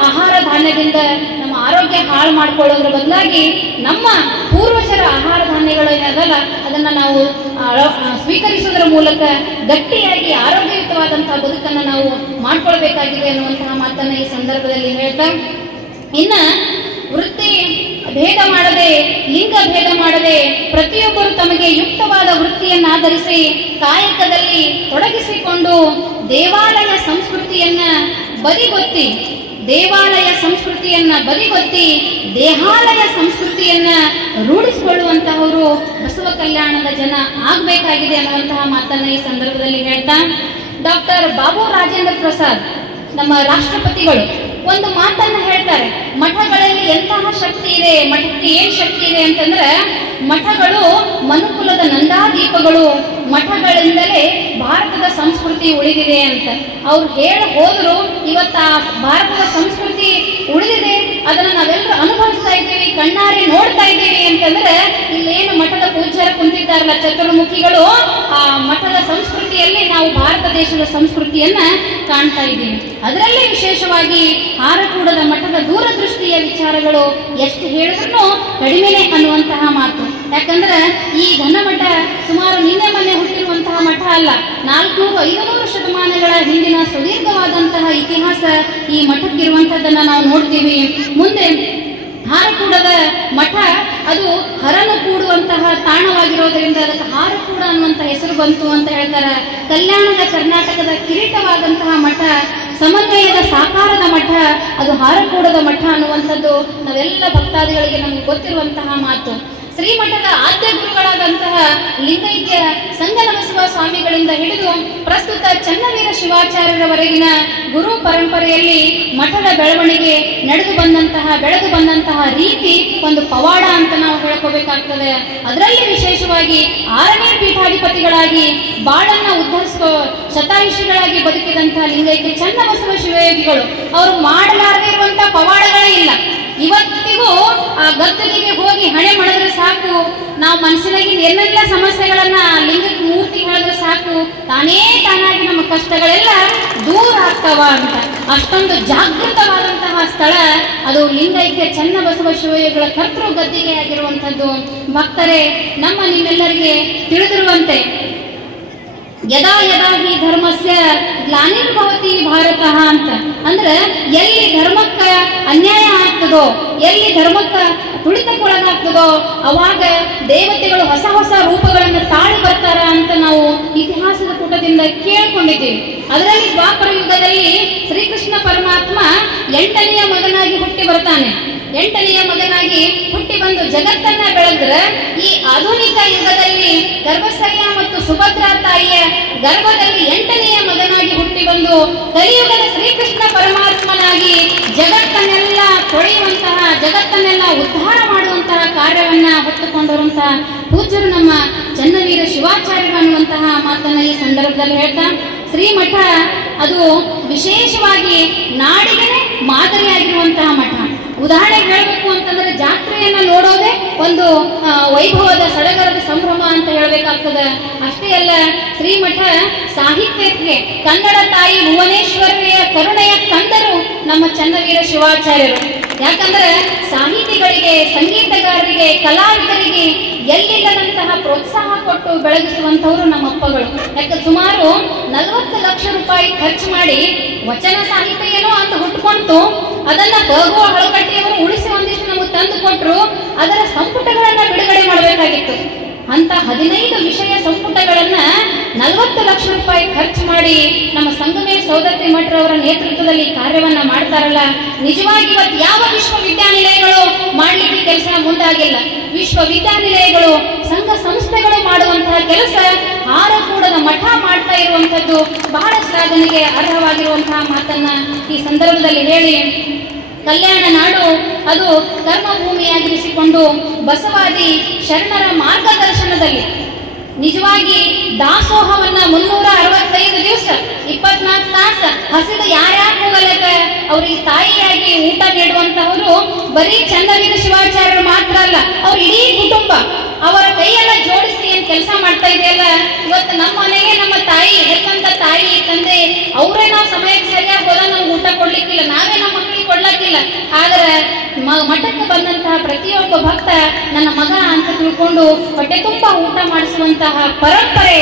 ಆಹಾರ ಧಾನ್ಯದಿಂದ ನಮ್ಮ ಆರೋಗ್ಯ ಹಾಳು ಮಾಡ್ಕೊಳ್ಳೋದ್ರ ಬದಲಾಗಿ ನಮ್ಮ ಪೂರ್ವಜರ ಆಹಾರ ಧಾನ್ಯಗಳು ಏನದಲ್ಲ ಅದನ್ನ ನಾವು ಸ್ವೀಕರಿಸೋದ್ರ ಮೂಲಕ ಗಟ್ಟಿಯಾಗಿ ಆರೋಗ್ಯಯುತವಾದಂತಹ ಬದುಕನ್ನು ನಾವು ಮಾಡ್ಕೊಳ್ಬೇಕಾಗಿದೆ ಅನ್ನುವಂತಹ ಮಾತನ್ನ ಈ ಸಂದರ್ಭದಲ್ಲಿ ಹೇಳ್ತಾ, ಇನ್ನ ವೃತ್ತಿ ಭೇದ ಮಾಡದೆ, ಲಿಂಗ ಭೇದ ಮಾಡದೆ ಪ್ರತಿಯೊಬ್ಬರು ತಮಗೆ ಯುಕ್ತವಾದ ವೃತ್ತಿಯನ್ನಾಧರಿಸಿ ಕಾಯಕದಲ್ಲಿ ತೊಡಗಿಸಿಕೊಂಡು ದೇವಾಲಯ ಸಂಸ್ಕೃತಿಯನ್ನ ಬದಿಗೊತ್ತಿ ದೇಹಾಲಯ ಸಂಸ್ಕೃತಿಯನ್ನ ರೂಢಿಸಿಕೊಳ್ಳುವಂತಹವರು ಬಸವ ಕಲ್ಯಾಣದ ಜನ ಆಗ್ಬೇಕಾಗಿದೆ ಅನ್ನುವಂತಹ ಮಾತನ್ನ ಈ ಸಂದರ್ಭದಲ್ಲಿ ಹೇಳ್ತಾ, ಡಾಕ್ಟರ್ ಬಾಬು ರಾಜೇಂದ್ರ ಪ್ರಸಾದ್ ನಮ್ಮ ರಾಷ್ಟ್ರಪತಿಗಳು ಒಂದು ಮಾತನ್ನ ಹೇಳ್ತಾರೆ, ಮಠಗಳಲ್ಲಿ ಎಂತಹ ಶಕ್ತಿ ಇದೆ, ಮಠಕ್ಕೆ ಏನ್ ಶಕ್ತಿ ಇದೆ ಅಂತಂದ್ರೆ ಮಠಗಳು ಮನುಕುಲದ ನಂದಾದೀಪಗಳು, ಮಠಗಳಿಂದಲೇ ಭಾರತದ ಸಂಸ್ಕೃತಿ ಉಳಿದಿದೆ ಅಂತ ಅವ್ರು ಹೇಳಿ ಹೋದ್ರು. ಇವತ್ತ ಭಾರತದ ಸಂಸ್ಕೃತಿ ಉಳಿದಿದೆ, ಅದನ್ನ ನಾವೆಲ್ಲರೂ ಅನುಭವಿಸ್ತಾ ಇದ್ದೀವಿ, ಕಣ್ಣಾರೆ ನೋಡ್ತಾ ಇದ್ದೀವಿ ಅಂತಂದ್ರೆ ಇಲ್ಲೇನು ಮಠದ ಪೂಜ್ಯರ ಕುಂತಿದ್ದಾರಲ್ಲ ಚತುರ್ಮುಖಿಗಳು, ಆ ಮಠದ ಸಂಸ್ಕೃತಿಯಲ್ಲಿ ನಾವು ಭಾರತ ದೇಶದ ಸಂಸ್ಕೃತಿಯನ್ನ ಕಾಣ್ತಾ ಇದ್ದೀವಿ. ಅದರಲ್ಲಿ ವಿಶೇಷವಾಗಿ ಹಾರಕೂಡದ ಮಠದ ದೂರದೃಷ್ಟಿಯ ವಿಚಾರಗಳು ಎಷ್ಟು ಹೇಳಿದ್ರು ಕಡಿಮೆನೆ ಅನ್ನುವಂತಹ ಮಾತು. ಯಾಕಂದ್ರೆ ಈ ಘನಮಠ ಸುಮಾರು ನಿನ್ನೆ ಮೊನ್ನೆ ಹುಟ್ಟಿರುವಂತಹ ಮಠ ಅಲ್ಲ, 400-500 ಶತಮಾನಗಳ ಹಿಂದಿನ ಸುದೀರ್ಘವಾದಂತಹ ಇತಿಹಾಸ ಈ ಮಠಕ್ಕಿರುವಂತದ್ದನ್ನ ನಾವು ನೋಡ್ತೀವಿ. ಮುಂದೆ ಹಾರಕೂಡದ ಮಠ ಅದು ಹರನು ಕೂಡುವಂತಹ ತಾಣವಾಗಿರೋದ್ರಿಂದ ಅದಕ್ಕೆ ಹಾರಕೂಡ ಅನ್ನುವಂಥ ಹೆಸರು ಬಂತು ಅಂತ ಹೇಳ್ತಾರೆ. ಕಲ್ಯಾಣದ ಕರ್ನಾಟಕದ ಕಿರೀಟವಾದಂತಹ ಮಠ, ಸಮನ್ವಯದ ಸಾಕಾರದ ಮಠ, ಅದು ಹಾರಕೂಡದ ಮಠ ಅನ್ನುವಂಥದ್ದು ನಾವೆಲ್ಲ ಭಕ್ತಾದಿಗಳಿಗೆ ನಮಗೆ ಗೊತ್ತಿರುವಂತಹ ಮಾತು. ಶ್ರೀಮಠದ ಆದ್ಯ ಗುರುಗಳಾದಂತಹ ಲಿಂಗೈಕ್ಯ ಸಂಗನಬಸವ ಸ್ವಾಮಿಗಳಿಂದ ಹಿಡಿದು ಪ್ರಸ್ತುತ ಚನ್ನವೀರ ಶಿವಾಚಾರ್ಯರವರೆಗಿನ ಗುರು ಪರಂಪರೆಯಲ್ಲಿ ಮಠದ ಬೆಳವಣಿಗೆ ಬೆಳೆದು ಬಂದಂತಹ ರೀತಿ ಒಂದು ಪವಾಡ ಅಂತ ನಾವು ಹೇಳ್ಕೋಬೇಕಾಗ್ತದೆ. ಅದರಲ್ಲಿ ವಿಶೇಷವಾಗಿ 6ನೇ ಪೀಠಾಧಿಪತಿಗಳಾಗಿ ಬಾಳನ್ನ ಉದ್ಧರಿಸುವ ಶತಾಯುಷಿಗಳಾಗಿ ಬದುಕಿದಂತಹ ಲಿಂಗೈಕ್ಯ ಚನ್ನಬಸವ ಶಿವಯೋಗಿಗಳು ಅವರು ಮಾಡಲಾರದೇ ಇರುವಂತಹ ಪವಾಡಗಳೇ ಇಲ್ಲ. ಇವತ್ತಿಗೂ ಆ ಗದ್ದಲಿಗೆ ಹೋಗಿ ಹಣೆ ಮಾಡಿದ್ರೆ ಸಾಕು, ನಾವು ಮನಸ್ಸಿನಾಗಿ ಏನೆಲ್ಲ ಸಮಸ್ಯೆಗಳನ್ನ ಲಿಂಗಕ್ಕೆ ಮೂರ್ತಿ ಹೇಳಿದ್ರೆ ಸಾಕು, ತಾನಾಗಿ ನಮ್ಮ ಕಷ್ಟಗಳೆಲ್ಲ ದೂರ ಆಗ್ತಾವ ಅಂತ. ಅಷ್ಟೊಂದು ಜಾಗೃತವಾದಂತಹ ಸ್ಥಳ ಅದು ಲಿಂಗೈಕ್ಯ ಚನ್ನಬಸವ ಶಿವಯೋಗಿಗಳ ಕರ್ತೃ ಗದ್ದಿಗೆ ಆಗಿರುವಂಥದ್ದು. ಭಕ್ತರೇ, ನಿಮ್ಮೆಲ್ಲರಿಗೆ ತಿಳಿದಿರುವಂತೆ ಯದಾ ಯದಾ ಹಿ ಧರ್ಮಸ್ಯ ಗ್ಲಾನಿರ್ಭವತಿ ಭಾರತ ಅಂತ ಅಂದ್ರೆ ಎಲ್ಲಿ ಧರ್ಮಕ್ಕ ಅನ್ಯಾಯ ಆಗ್ತದೋ, ಎಲ್ಲಿ ಧರ್ಮಕ್ಕ ತುಳಿತಕ್ಕೊಳಗಾಗ್ತದೋ ಅವಾಗ ದೇವತೆಗಳು ಹೊಸ ಹೊಸ ರೂಪಗಳನ್ನು ತಾಳಿ ಬರ್ತಾರ ಅಂತ ನಾವು ಇತಿಹಾಸದ ಪುಟದಿಂದ ಕೇಳಿಕೊಂಡಿದ್ದೀವಿ. ಅದರಲ್ಲಿ ದ್ವಾಪರ ಯುಗದಲ್ಲಿ ಶ್ರೀಕೃಷ್ಣ ಪರಮಾತ್ಮ 8ನೆಯ ಮಗನಾಗಿ ಹುಟ್ಟಿ ಬರ್ತಾನೆ. 8ನೆಯ ಮಗನಾಗಿ ಹುಟ್ಟಿ ಬಂದು ಜಗತ್ತನ್ನ ಬೆಳೆದ್ರೆ ಈ ಆಧುನಿಕ ಯುಗದಲ್ಲಿ ಗರ್ಭಸಯ್ಯ ಮತ್ತು ಸುಭದ್ರಾ ತಾಯಿಯ ಗರ್ಭದಲ್ಲಿ 8ನೆಯ ಮಗನಾಗಿ ಹುಟ್ಟಿ ಬಂದು ಕಲಿಯುಗದ ಶ್ರೀಕೃಷ್ಣ ಪರಮಾತ್ಮನಾಗಿ ಜಗತ್ತನ್ನೆಲ್ಲ ತೊಳೆಯುವಂತಹ, ಜಗತ್ತನ್ನೆಲ್ಲ ಉದ್ಧಾರ ಮಾಡುವಂತಹ ಕಾರ್ಯವನ್ನ ಹೊತ್ತುಕೊಂಡಿರುವಂತಹ ಪೂಜ್ಯರು ನಮ್ಮ ಚನ್ನವೀರ ಶಿವಾಚಾರ್ಯರು ಅನ್ನುವಂತಹ ಮಾತನ್ನ ಈ ಸಂದರ್ಭದಲ್ಲಿ ಹೇಳ್ತಾ, ಶ್ರೀಮಠ ಅದು ವಿಶೇಷವಾಗಿ ನಾಡಿಗೆ ಮಾದರಿಯಾಗಿರುವಂತಹ ಮಠ. ಉದಾಹರಣೆಗೆ ಹೇಳಬೇಕು ಅಂತಂದ್ರೆ ಜಾತ್ರೆಯನ್ನ ನೋಡೋದೇ ಒಂದು ವೈಭವದ ಸಡಗರದ ಸಂಭ್ರಮ ಅಂತ ಹೇಳಬೇಕಾಗ್ತದೆ. ಅಷ್ಟೇ ಅಲ್ಲ, ಶ್ರೀಮಠ ಸಾಹಿತ್ಯಕ್ಕೆ ಕನ್ನಡ ತಾಯಿ ಭುವನೇಶ್ವರಿಯ ಕರುಣೆಯ ಕಂದರು ನಮ್ಮ ಚನ್ನವೀರ ಶಿವಾಚಾರ್ಯರು. ಯಾಕಂದ್ರೆ ಸಾಹಿತಿಗಳಿಗೆ, ಸಂಗೀತಗಾರರಿಗೆ, ಕಲಾವಿದರಿಗೆ ಎಲ್ಲಿಲ್ಲದಂತಹ ಪ್ರೋತ್ಸಾಹ ಕೊಟ್ಟು ಬೆಳಗಿಸುವಂತವರು ನಮ್ಮ ಅಪ್ಪಗಳು. ಯಾಕೆ ಸುಮಾರು 40 ಲಕ್ಷ ರೂಪಾಯಿ ಖರ್ಚು ಮಾಡಿ ವಚನ ಸಾಹಿತ್ಯ ಏನೋ ಅಂತ ಹುಟ್ಕೊಂತು, ಅದನ್ನ ಬಗುವ ಹಳಕಟ್ಟಿಯವರು ಉಳಿಸಿ ಒಂದಿಷ್ಟು ನಮಗೆ ತಂದು ಕೊಟ್ಟರು. ಅದರ ಸಂಪುಟಗಳನ್ನ ಬಿಡುಗಡೆ ಮಾಡಬೇಕಾಗಿತ್ತು. ಅಂತ 15 ವಿಷಯ ಸಂಪುಟಗಳನ್ನ 40 ಲಕ್ಷ ರೂಪಾಯಿ ಖರ್ಚು ಮಾಡಿ ನಮ್ಮ ಸಂಗಮೇಶ್ ಸೌದತ್ತಿ ಮಠರವರ ನೇತೃತ್ವದಲ್ಲಿ ಕಾರ್ಯವನ್ನ ಮಾಡ್ತಾರಲ್ಲ, ನಿಜವಾಗಿ ಇವತ್ತು ಯಾವ ವಿಶ್ವವಿದ್ಯಾನಿಲಯಗಳು ಮಾಡ್ಲಿಕ್ಕೆ ಕೆಲಸ ಮುಂದಾಗಿಲ್ಲ. ವಿಶ್ವವಿದ್ಯಾನಿಲಯಗಳು, ಸಂಘ ಸಂಸ್ಥೆಗಳು ಮಾಡುವಂತಹ ಕೆಲಸ ಹಾರಕೂಡದ ಮಠ ಮಾಡ್ತಾ ಇರುವಂತದ್ದು ಬಹಳ ಶ್ಲಾಘನೆಗೆ ಅರ್ಹವಾಗಿರುವಂತಹ ಮಾತನ್ನ ಈ ಸಂದರ್ಭದಲ್ಲಿ ಹೇಳಿ, ಕಲ್ಯಾಣ ನಾಡು ಅದು ಕರ್ಮಭೂಮಿಯಾಗಿರಿಸಿಕೊಂಡು ಬಸವಾದಿ ಶರಣರ ಮಾರ್ಗದರ್ಶನದಲ್ಲಿ ನಿಜವಾಗಿ ದಾಸೋಹವನ್ನ 365 ದಿವಸ 24 ತಾಸು ಹಸಿದ ಯಾರ್ಯಾರು ಹೋಗಲೇಕ ಅವ್ರಿಗೆ ತಾಯಿಯಾಗಿ ಊಟ ನೀಡುವಂತಹವರು ಬರೀ ಚನ್ನವೀರ ಶಿವಾಚಾರ್ಯರು ಮಾತ್ರ ಅಲ್ಲ, ಅವ್ರ ಇಡೀ ಕುಟುಂಬ ಅವರ ಕೈಯೆಲ್ಲ ಜೋಡಿಸಿ ಏನ್ ಕೆಲಸ ಮಾಡ್ತಾ ಇದೆಯಲ್ಲ. ಇವತ್ತು ನಮ್ಮ ಮನೆಗೆ ನಮ್ಮ ತಾಯಿ, ಹೆತ್ತಂತ ತಾಯಿ ತಂದೆ ಅವರೇ ನಾವು ಸಮಯಕ್ಕೆ ಸರಿಯಾಗಿ ಹೋದ ನಮ್ಗೆ ಊಟ ಕೊಡ್ಲಿಕ್ಕಿಲ್ಲ, ನಾವೇ ನಮ್ಮ ಮಕ್ಕಳಿಗೆ ಕೊಡ್ಲಿಕ್ಕಿಲ್ಲ. ಆದ್ರೆ ಮಠಕ್ಕೆ ಬಂದಂತಹ ಪ್ರತಿಯೊಬ್ಬ ಭಕ್ತ ನನ್ನ ಮಗ ಅಂತ ತಿಳ್ಕೊಂಡು ಹೊಟ್ಟೆ ತುಂಬ ಊಟ ಮಾಡಿಸುವಂತಹ ಪರಂಪರೆ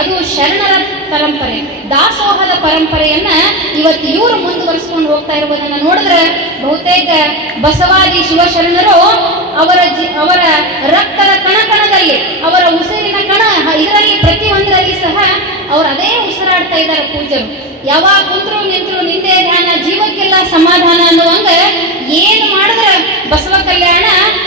ಅದು ಶರಣರ ಪರಂಪರೆ, ದಾಸೋಹದ ಪರಂಪರೆಯನ್ನ ಇವತ್ತು ಇವರು ಮುಂದುವರಿಸಿಕೊಂಡು ಹೋಗ್ತಾ ಇರುವುದನ್ನ ನೋಡಿದ್ರೆ ಬಹುತೇಕ ಬಸವಾದಿ ಶಿವಶರಣರು ಅವರ ರಕ್ತದ ಕಣಕಣದಲ್ಲಿ, ಅವರ ಉಸಿರಿನ ಕಣ ಇದರಲ್ಲಿ ಪ್ರತಿಯೊಂದರಲ್ಲಿ ಸಹ ಅವರು ಅದೇ ಉಸಿರಾಡ್ತಾ ಇದ್ದಾರೆ ಪೂಜರು. ಯಾವಾಗ ಕುಂತ್ರು ನಿಂತರು ನಿಂದೆ ಧ್ಯಾನ, ಜೀವಕ್ಕೆಲ್ಲ ಸಮಾಧಾನ ಅನ್ನುವಂಗ ಏನು ಮಾಡಿದ್ರೆ ಬಸವ ಕಲ್ಯಾಣ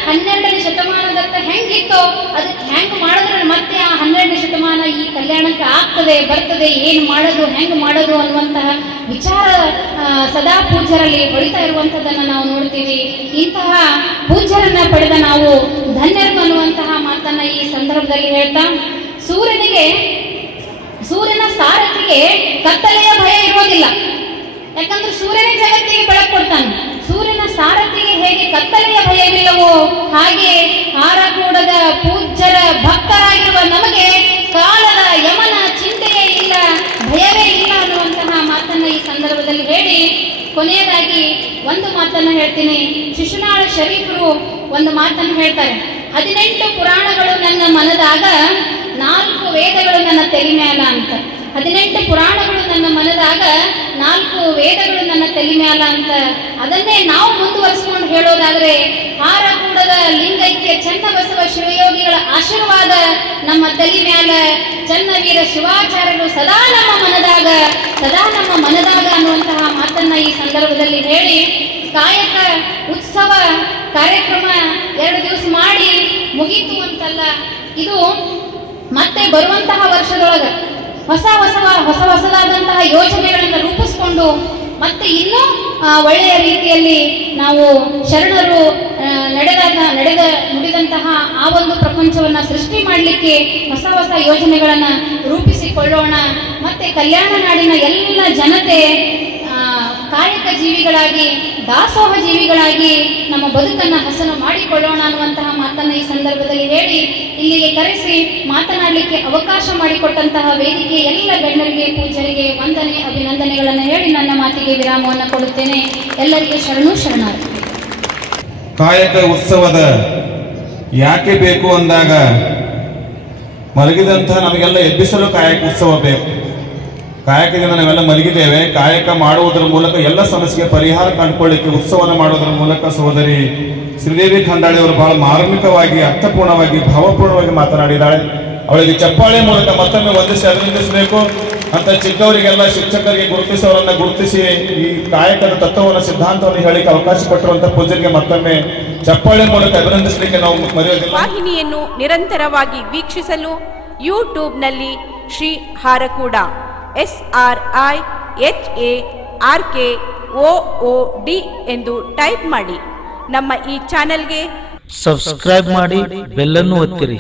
12ನೇ ಶತಮಾನದತ್ತ ಹೆಂಗಿತ್ತೋ ಅದಕ್ಕೆ ಹೆಂಗ್ ಮಾಡಿದ್ರೆ ಮತ್ತೆ ಆ 12ನೇ ಶತಮಾನ ಈ ಕಲ್ಯಾಣಕ್ಕೆ ಆಗ್ತದೆ ಬರ್ತದೆ, ಏನು ಮಾಡೋದು ಹೆಂಗ್ ಮಾಡೋದು ಅನ್ನುವಂತಹ ವಿಚಾರ ಸದಾ ಪೂಜ್ಯರಲ್ಲಿ ಹೊಳಿತಾ ಇರುವಂಥದ್ದನ್ನ ನಾವು ನೋಡ್ತೀವಿ. ಇಂತಹ ಪೂಜ್ಯರನ್ನ ಪಡೆದ ನಾವು ಧನ್ಯರು ಅನ್ನುವಂತಹ ಮಾತನ್ನ ಈ ಸಂದರ್ಭದಲ್ಲಿ ಹೇಳ್ತಾ, ಸೂರ್ಯನ ಸಾರಥಿಗೆ ಕತ್ತಲೆಯ ಭಯ ಇರೋದಿಲ್ಲ. ಯಾಕಂದ್ರೆ ಸೂರ್ಯನೇ ಜಗತ್ತಿಗೆ ಬೆಳಕು ಕೊಡ್ತಾನೆ. ಸೂರ್ಯನ ಸಾರಥಿಗೆ ಹೇಗೆ ಕತ್ತಲೆಯ ಭಯವಿಲ್ಲವೋ ಹಾಗೆ ಹಾರಕೂಡದ ಪೂಜ್ಯರ ಭಕ್ತರಾಗಿರುವ ನಮಗೆ ಕಾಲದ ಯಮನ ಚಿಂತೆಯೇ ಇಲ್ಲ, ಭಯವೇ ಇಲ್ಲ ಅನ್ನುವಂತಹ ಮಾತನ್ನ ಈ ಸಂದರ್ಭದಲ್ಲಿ ಹೇಳಿ ಕೊನೆಯದಾಗಿ ಒಂದು ಮಾತನ್ನ ಹೇಳ್ತೀನಿ. ಶಿಶುನಾಳ ಶರೀಫರು ಒಂದು ಮಾತನ್ನು ಹೇಳ್ತಾರೆ, 18 ಪುರಾಣಗಳು ನನ್ನ ಮನದಾಗ, 4 ವೇದಗಳು ನನ್ನ ತಲೆ ಮೇಲ ಅಂತ. 18 ಪುರಾಣಗಳು ನನ್ನ ಮನದಾಗ, 4 ವೇದಗಳು ನನ್ನ ತಲೆ ಮ್ಯಾಲ ಅಂತ ಅದನ್ನೇ ನಾವು ಮುಂದುವರಿಸಿಕೊಂಡು ಹೇಳೋದಾದ್ರೆ ಹಾರಕೂಡದ ಲಿಂಗೈಕ್ಯ ಚನ್ನಬಸವ ಶಿವಯೋಗಿಗಳ ಆಶೀರ್ವಾದ ನಮ್ಮ ತಲೆ ಮ್ಯಾಲ ಚನ್ನವೀರ ಶಿವಾಚಾರ್ಯರು ಸದಾ ನಮ್ಮ ಮನದಾಗ ಅನ್ನುವಂತಹ ಮಾತನ್ನ ಈ ಸಂದರ್ಭದಲ್ಲಿ ಹೇಳಿ, ಕಾಯಕ ಉತ್ಸವ ಕಾರ್ಯಕ್ರಮ 2 ದಿವಸ ಮಾಡಿ ಮುಗೀತು ಅಂತಲ್ಲ, ಇದು ಮತ್ತೆ ಬರುವಂತಹ ವರ್ಷದೊಳಗ ಹೊಸದಾದಂತಹ ಯೋಜನೆಗಳನ್ನು ರೂಪಿಸ್ಕೊಂಡು ಮತ್ತೆ ಇನ್ನೂ ಒಳ್ಳೆಯ ರೀತಿಯಲ್ಲಿ ನಾವು ಶರಣರು ನುಡಿದಂತಹ ಆ ಒಂದು ಪ್ರಪಂಚವನ್ನ ಸೃಷ್ಟಿ ಮಾಡಲಿಕ್ಕೆ ಹೊಸ ಯೋಜನೆಗಳನ್ನು ರೂಪಿಸಿಕೊಳ್ಳೋಣ. ಮತ್ತೆ ಕಲ್ಯಾಣ ನಾಡಿನ ಎಲ್ಲ ಜನತೆ ಕಾಯಕ ಜೀವಿಗಳಾಗಿ, ದಾಸೋಹ ಜೀವಿಗಳಾಗಿ ನಮ್ಮ ಬದುಕನ್ನು ಹಸನು ಮಾಡಿಕೊಳ್ಳೋಣ ಅನ್ನುವಂತಹ ಮಾತನ್ನು ಈ ಸಂದರ್ಭದಲ್ಲಿ ಹೇಳಿ ಇಲ್ಲಿಗೆ ಕರೆಸಿ ಮಾತನಾಡಲಿಕ್ಕೆ ಅವಕಾಶ ಮಾಡಿಕೊಟ್ಟಂತಹ ವೇದಿಕೆ ಎಲ್ಲ ಗಣ್ಯರಿಗೆ, ಪೂಜ್ಯರಿಗೆ ವಂದನೆ, ಅಭಿನಂದನೆಗಳನ್ನು ಹೇಳಿ ನನ್ನ ಮಾತಿಗೆ ವಿರಾಮವನ್ನು ಕೊಡುತ್ತೇನೆ. ಎಲ್ಲರಿಗೆ ಶರಣಾರ್ಥಿ. ಕಾಯಕ ಉತ್ಸವದ ಯಾಕೆ ಬೇಕು ಅಂದಾಗ ಮಲಗಿದಂತಹ ನಮಗೆಲ್ಲ ಎಬ್ಬಿಸಲು ಕಾಯಕ ಉತ್ಸವ ಬೇಕು. ಕಾಯಕದಿಂದ ನಾವೆಲ್ಲ ಮಲಗಿದ್ದೇವೆ. ಕಾಯಕ ಮಾಡುವುದರ ಮೂಲಕ ಎಲ್ಲ ಸಮಸ್ಯೆಗೆ ಪರಿಹಾರ ಕಂಡುಕೊಳ್ಳಿಕ್ಕೆ ಉತ್ಸವನ ಮಾಡೋದರ ಮೂಲಕ ಸಹೋದರಿ ಶ್ರೀದೇವಿ ಖಂಡಾಳಿ ಅವರು ಬಹಳ ಮಾರ್ಮಿಕವಾಗಿ, ಅರ್ಥಪೂರ್ಣವಾಗಿ, ಭಾವಪೂರ್ಣವಾಗಿ ಮಾತನಾಡಿದ್ದಾಳೆ. ಅವಳಿಗೆ ಚಪ್ಪಾಳೆ ಮೂಲಕ ಮತ್ತೊಮ್ಮೆ ವಂದಿಸಿ ಅಭಿನಂದಿಸಬೇಕು ಅಂತ ಚಿಕ್ಕವರಿಗೆಲ್ಲ ಶಿಕ್ಷಕರಿಗೆ ಗುರುತಿಸಿ ಈ ಕಾಯಕದ ತತ್ವವನ್ನು, ಸಿದ್ಧಾಂತವನ್ನು ಹೇಳಿಕ್ಕೆ ಅವಕಾಶ ಕೊಟ್ಟಿರುವಂತಹ ಪೂಜೆಗೆ ಮತ್ತೊಮ್ಮೆ ಚಪ್ಪಾಳೆ ಮೂಲಕ ಅಭಿನಂದಿಸಲಿಕ್ಕೆ ನಾವು ಮರೆಯೋದಿಲ್ಲ. ವಾಹಿನಿಯನ್ನು ನಿರಂತರವಾಗಿ ವೀಕ್ಷಿಸಲು ಯೂಟ್ಯೂಬ್ನಲ್ಲಿ ಶ್ರೀ ಹಾರಕೂಡ SRIHARKOOD ಎಂದು ಟೈಪ್ ಮಾಡಿ ನಮ್ಮ ಈ ಚಾನೆಲ್ಗೆ ಸಬ್ಸ್ಕ್ರೈಬ್ ಮಾಡಿ, ಬೆಲ್ ಅನ್ನು ಒತ್ತಿರಿ.